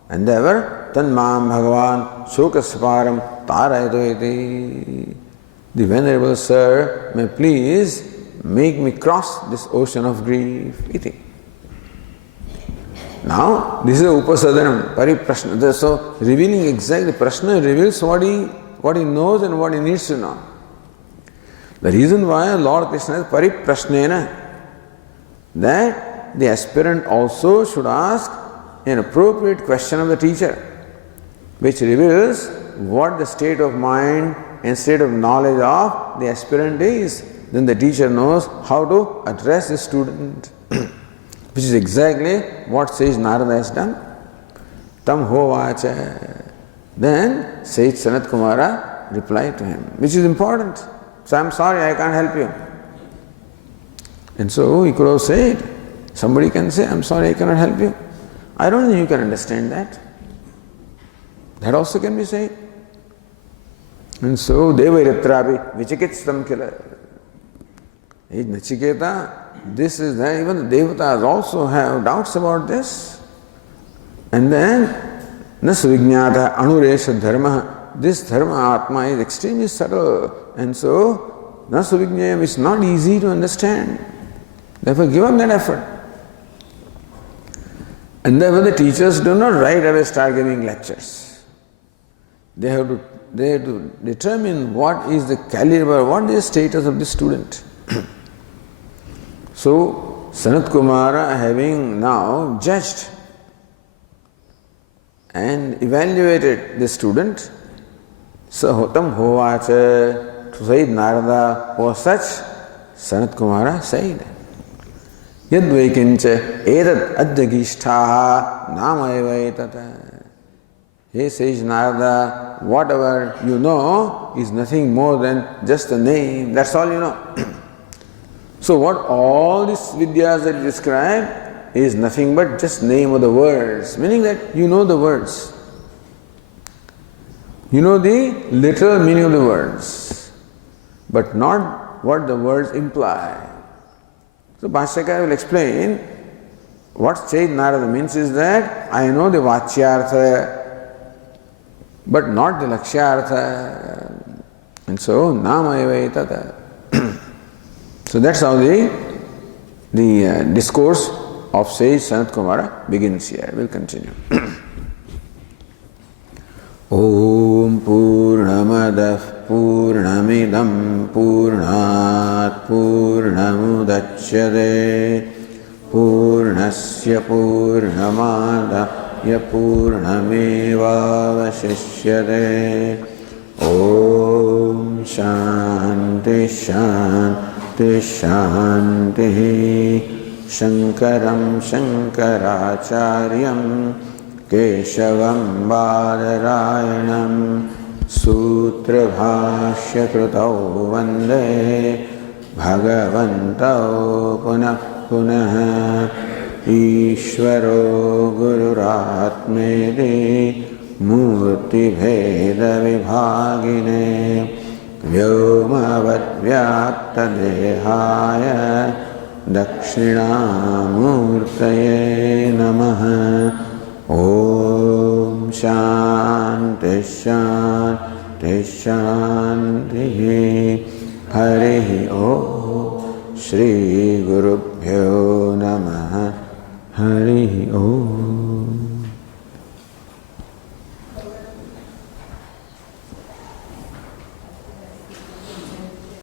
And therefore, Tan Mam Bhagavan Shokasparam Tarayatu iti. The Venerable Sir may please make me cross this ocean of grief. Iti. Now, this is a Upasadanam, Pariprashna. So, revealing exactly, Prashna reveals what he knows and what he needs to know. The reason why Lord Krishna is Pariprashnena, that the aspirant also should ask an appropriate question of the teacher, which reveals what the state of mind and state of knowledge of the aspirant is. Then the teacher knows how to address the student, which is exactly what says Narada has done. Tam hovacha. Then says Sanat Kumara replied to him, which is important. So I am sorry, I can't help you. And so he could have said, somebody can say, I am sorry, I cannot help you. I don't think you can understand that. That also can be said. And so, Devayratrapi, Vichikitstam kila. Nachiketa, this is that. Even the Devatas also have doubts about this. And then, Nasvignata Anuresha Dharma. This Dharma Atma is extremely subtle. And so, Nasvignayam is not easy to understand. Therefore, give up that effort. And therefore, the teachers do not right away start giving lectures. They have to determine what is the caliber, what is the status of the student. So, Sanat Kumara, having now judged and evaluated the student, Sahotam Hovacha, to Sayyid Narada was such, Sanat Kumara said, Yadvaikincha edat adhyagishtaha namayavaitata. He says, Narada, whatever you know is nothing more than just a name. That's all you know. So what all these vidyas that you describe is nothing but just name of the words. Meaning that you know the words. You know the literal meaning of the words, but not what the words imply. So Bhashyakara will explain what says Narada means is that I know the Vachyartha, but not the Lakshyartha. And so, Namayavaitata. So that's how the discourse of sage Sanat Kumara begins here. We'll continue. Om Purnamadah Purnamidam Purnat Purnamudachyate Purnasya Purnamadaya Purnamevavashishyate. Om Shanti Shanti Shanti. Shankaram Shankaracharyam Keshavam Badarayanam Sutra Bhashya Krutau Vande Bhagavantau Punah Punah. Ishvaro Gururatmedi Murti Bheda Vibhagine Vyomavad Vyapta Dehaya Dakshinamurtaye Namaha. Om Shanti Shanti Shanti. Harihi Om. Shri Guru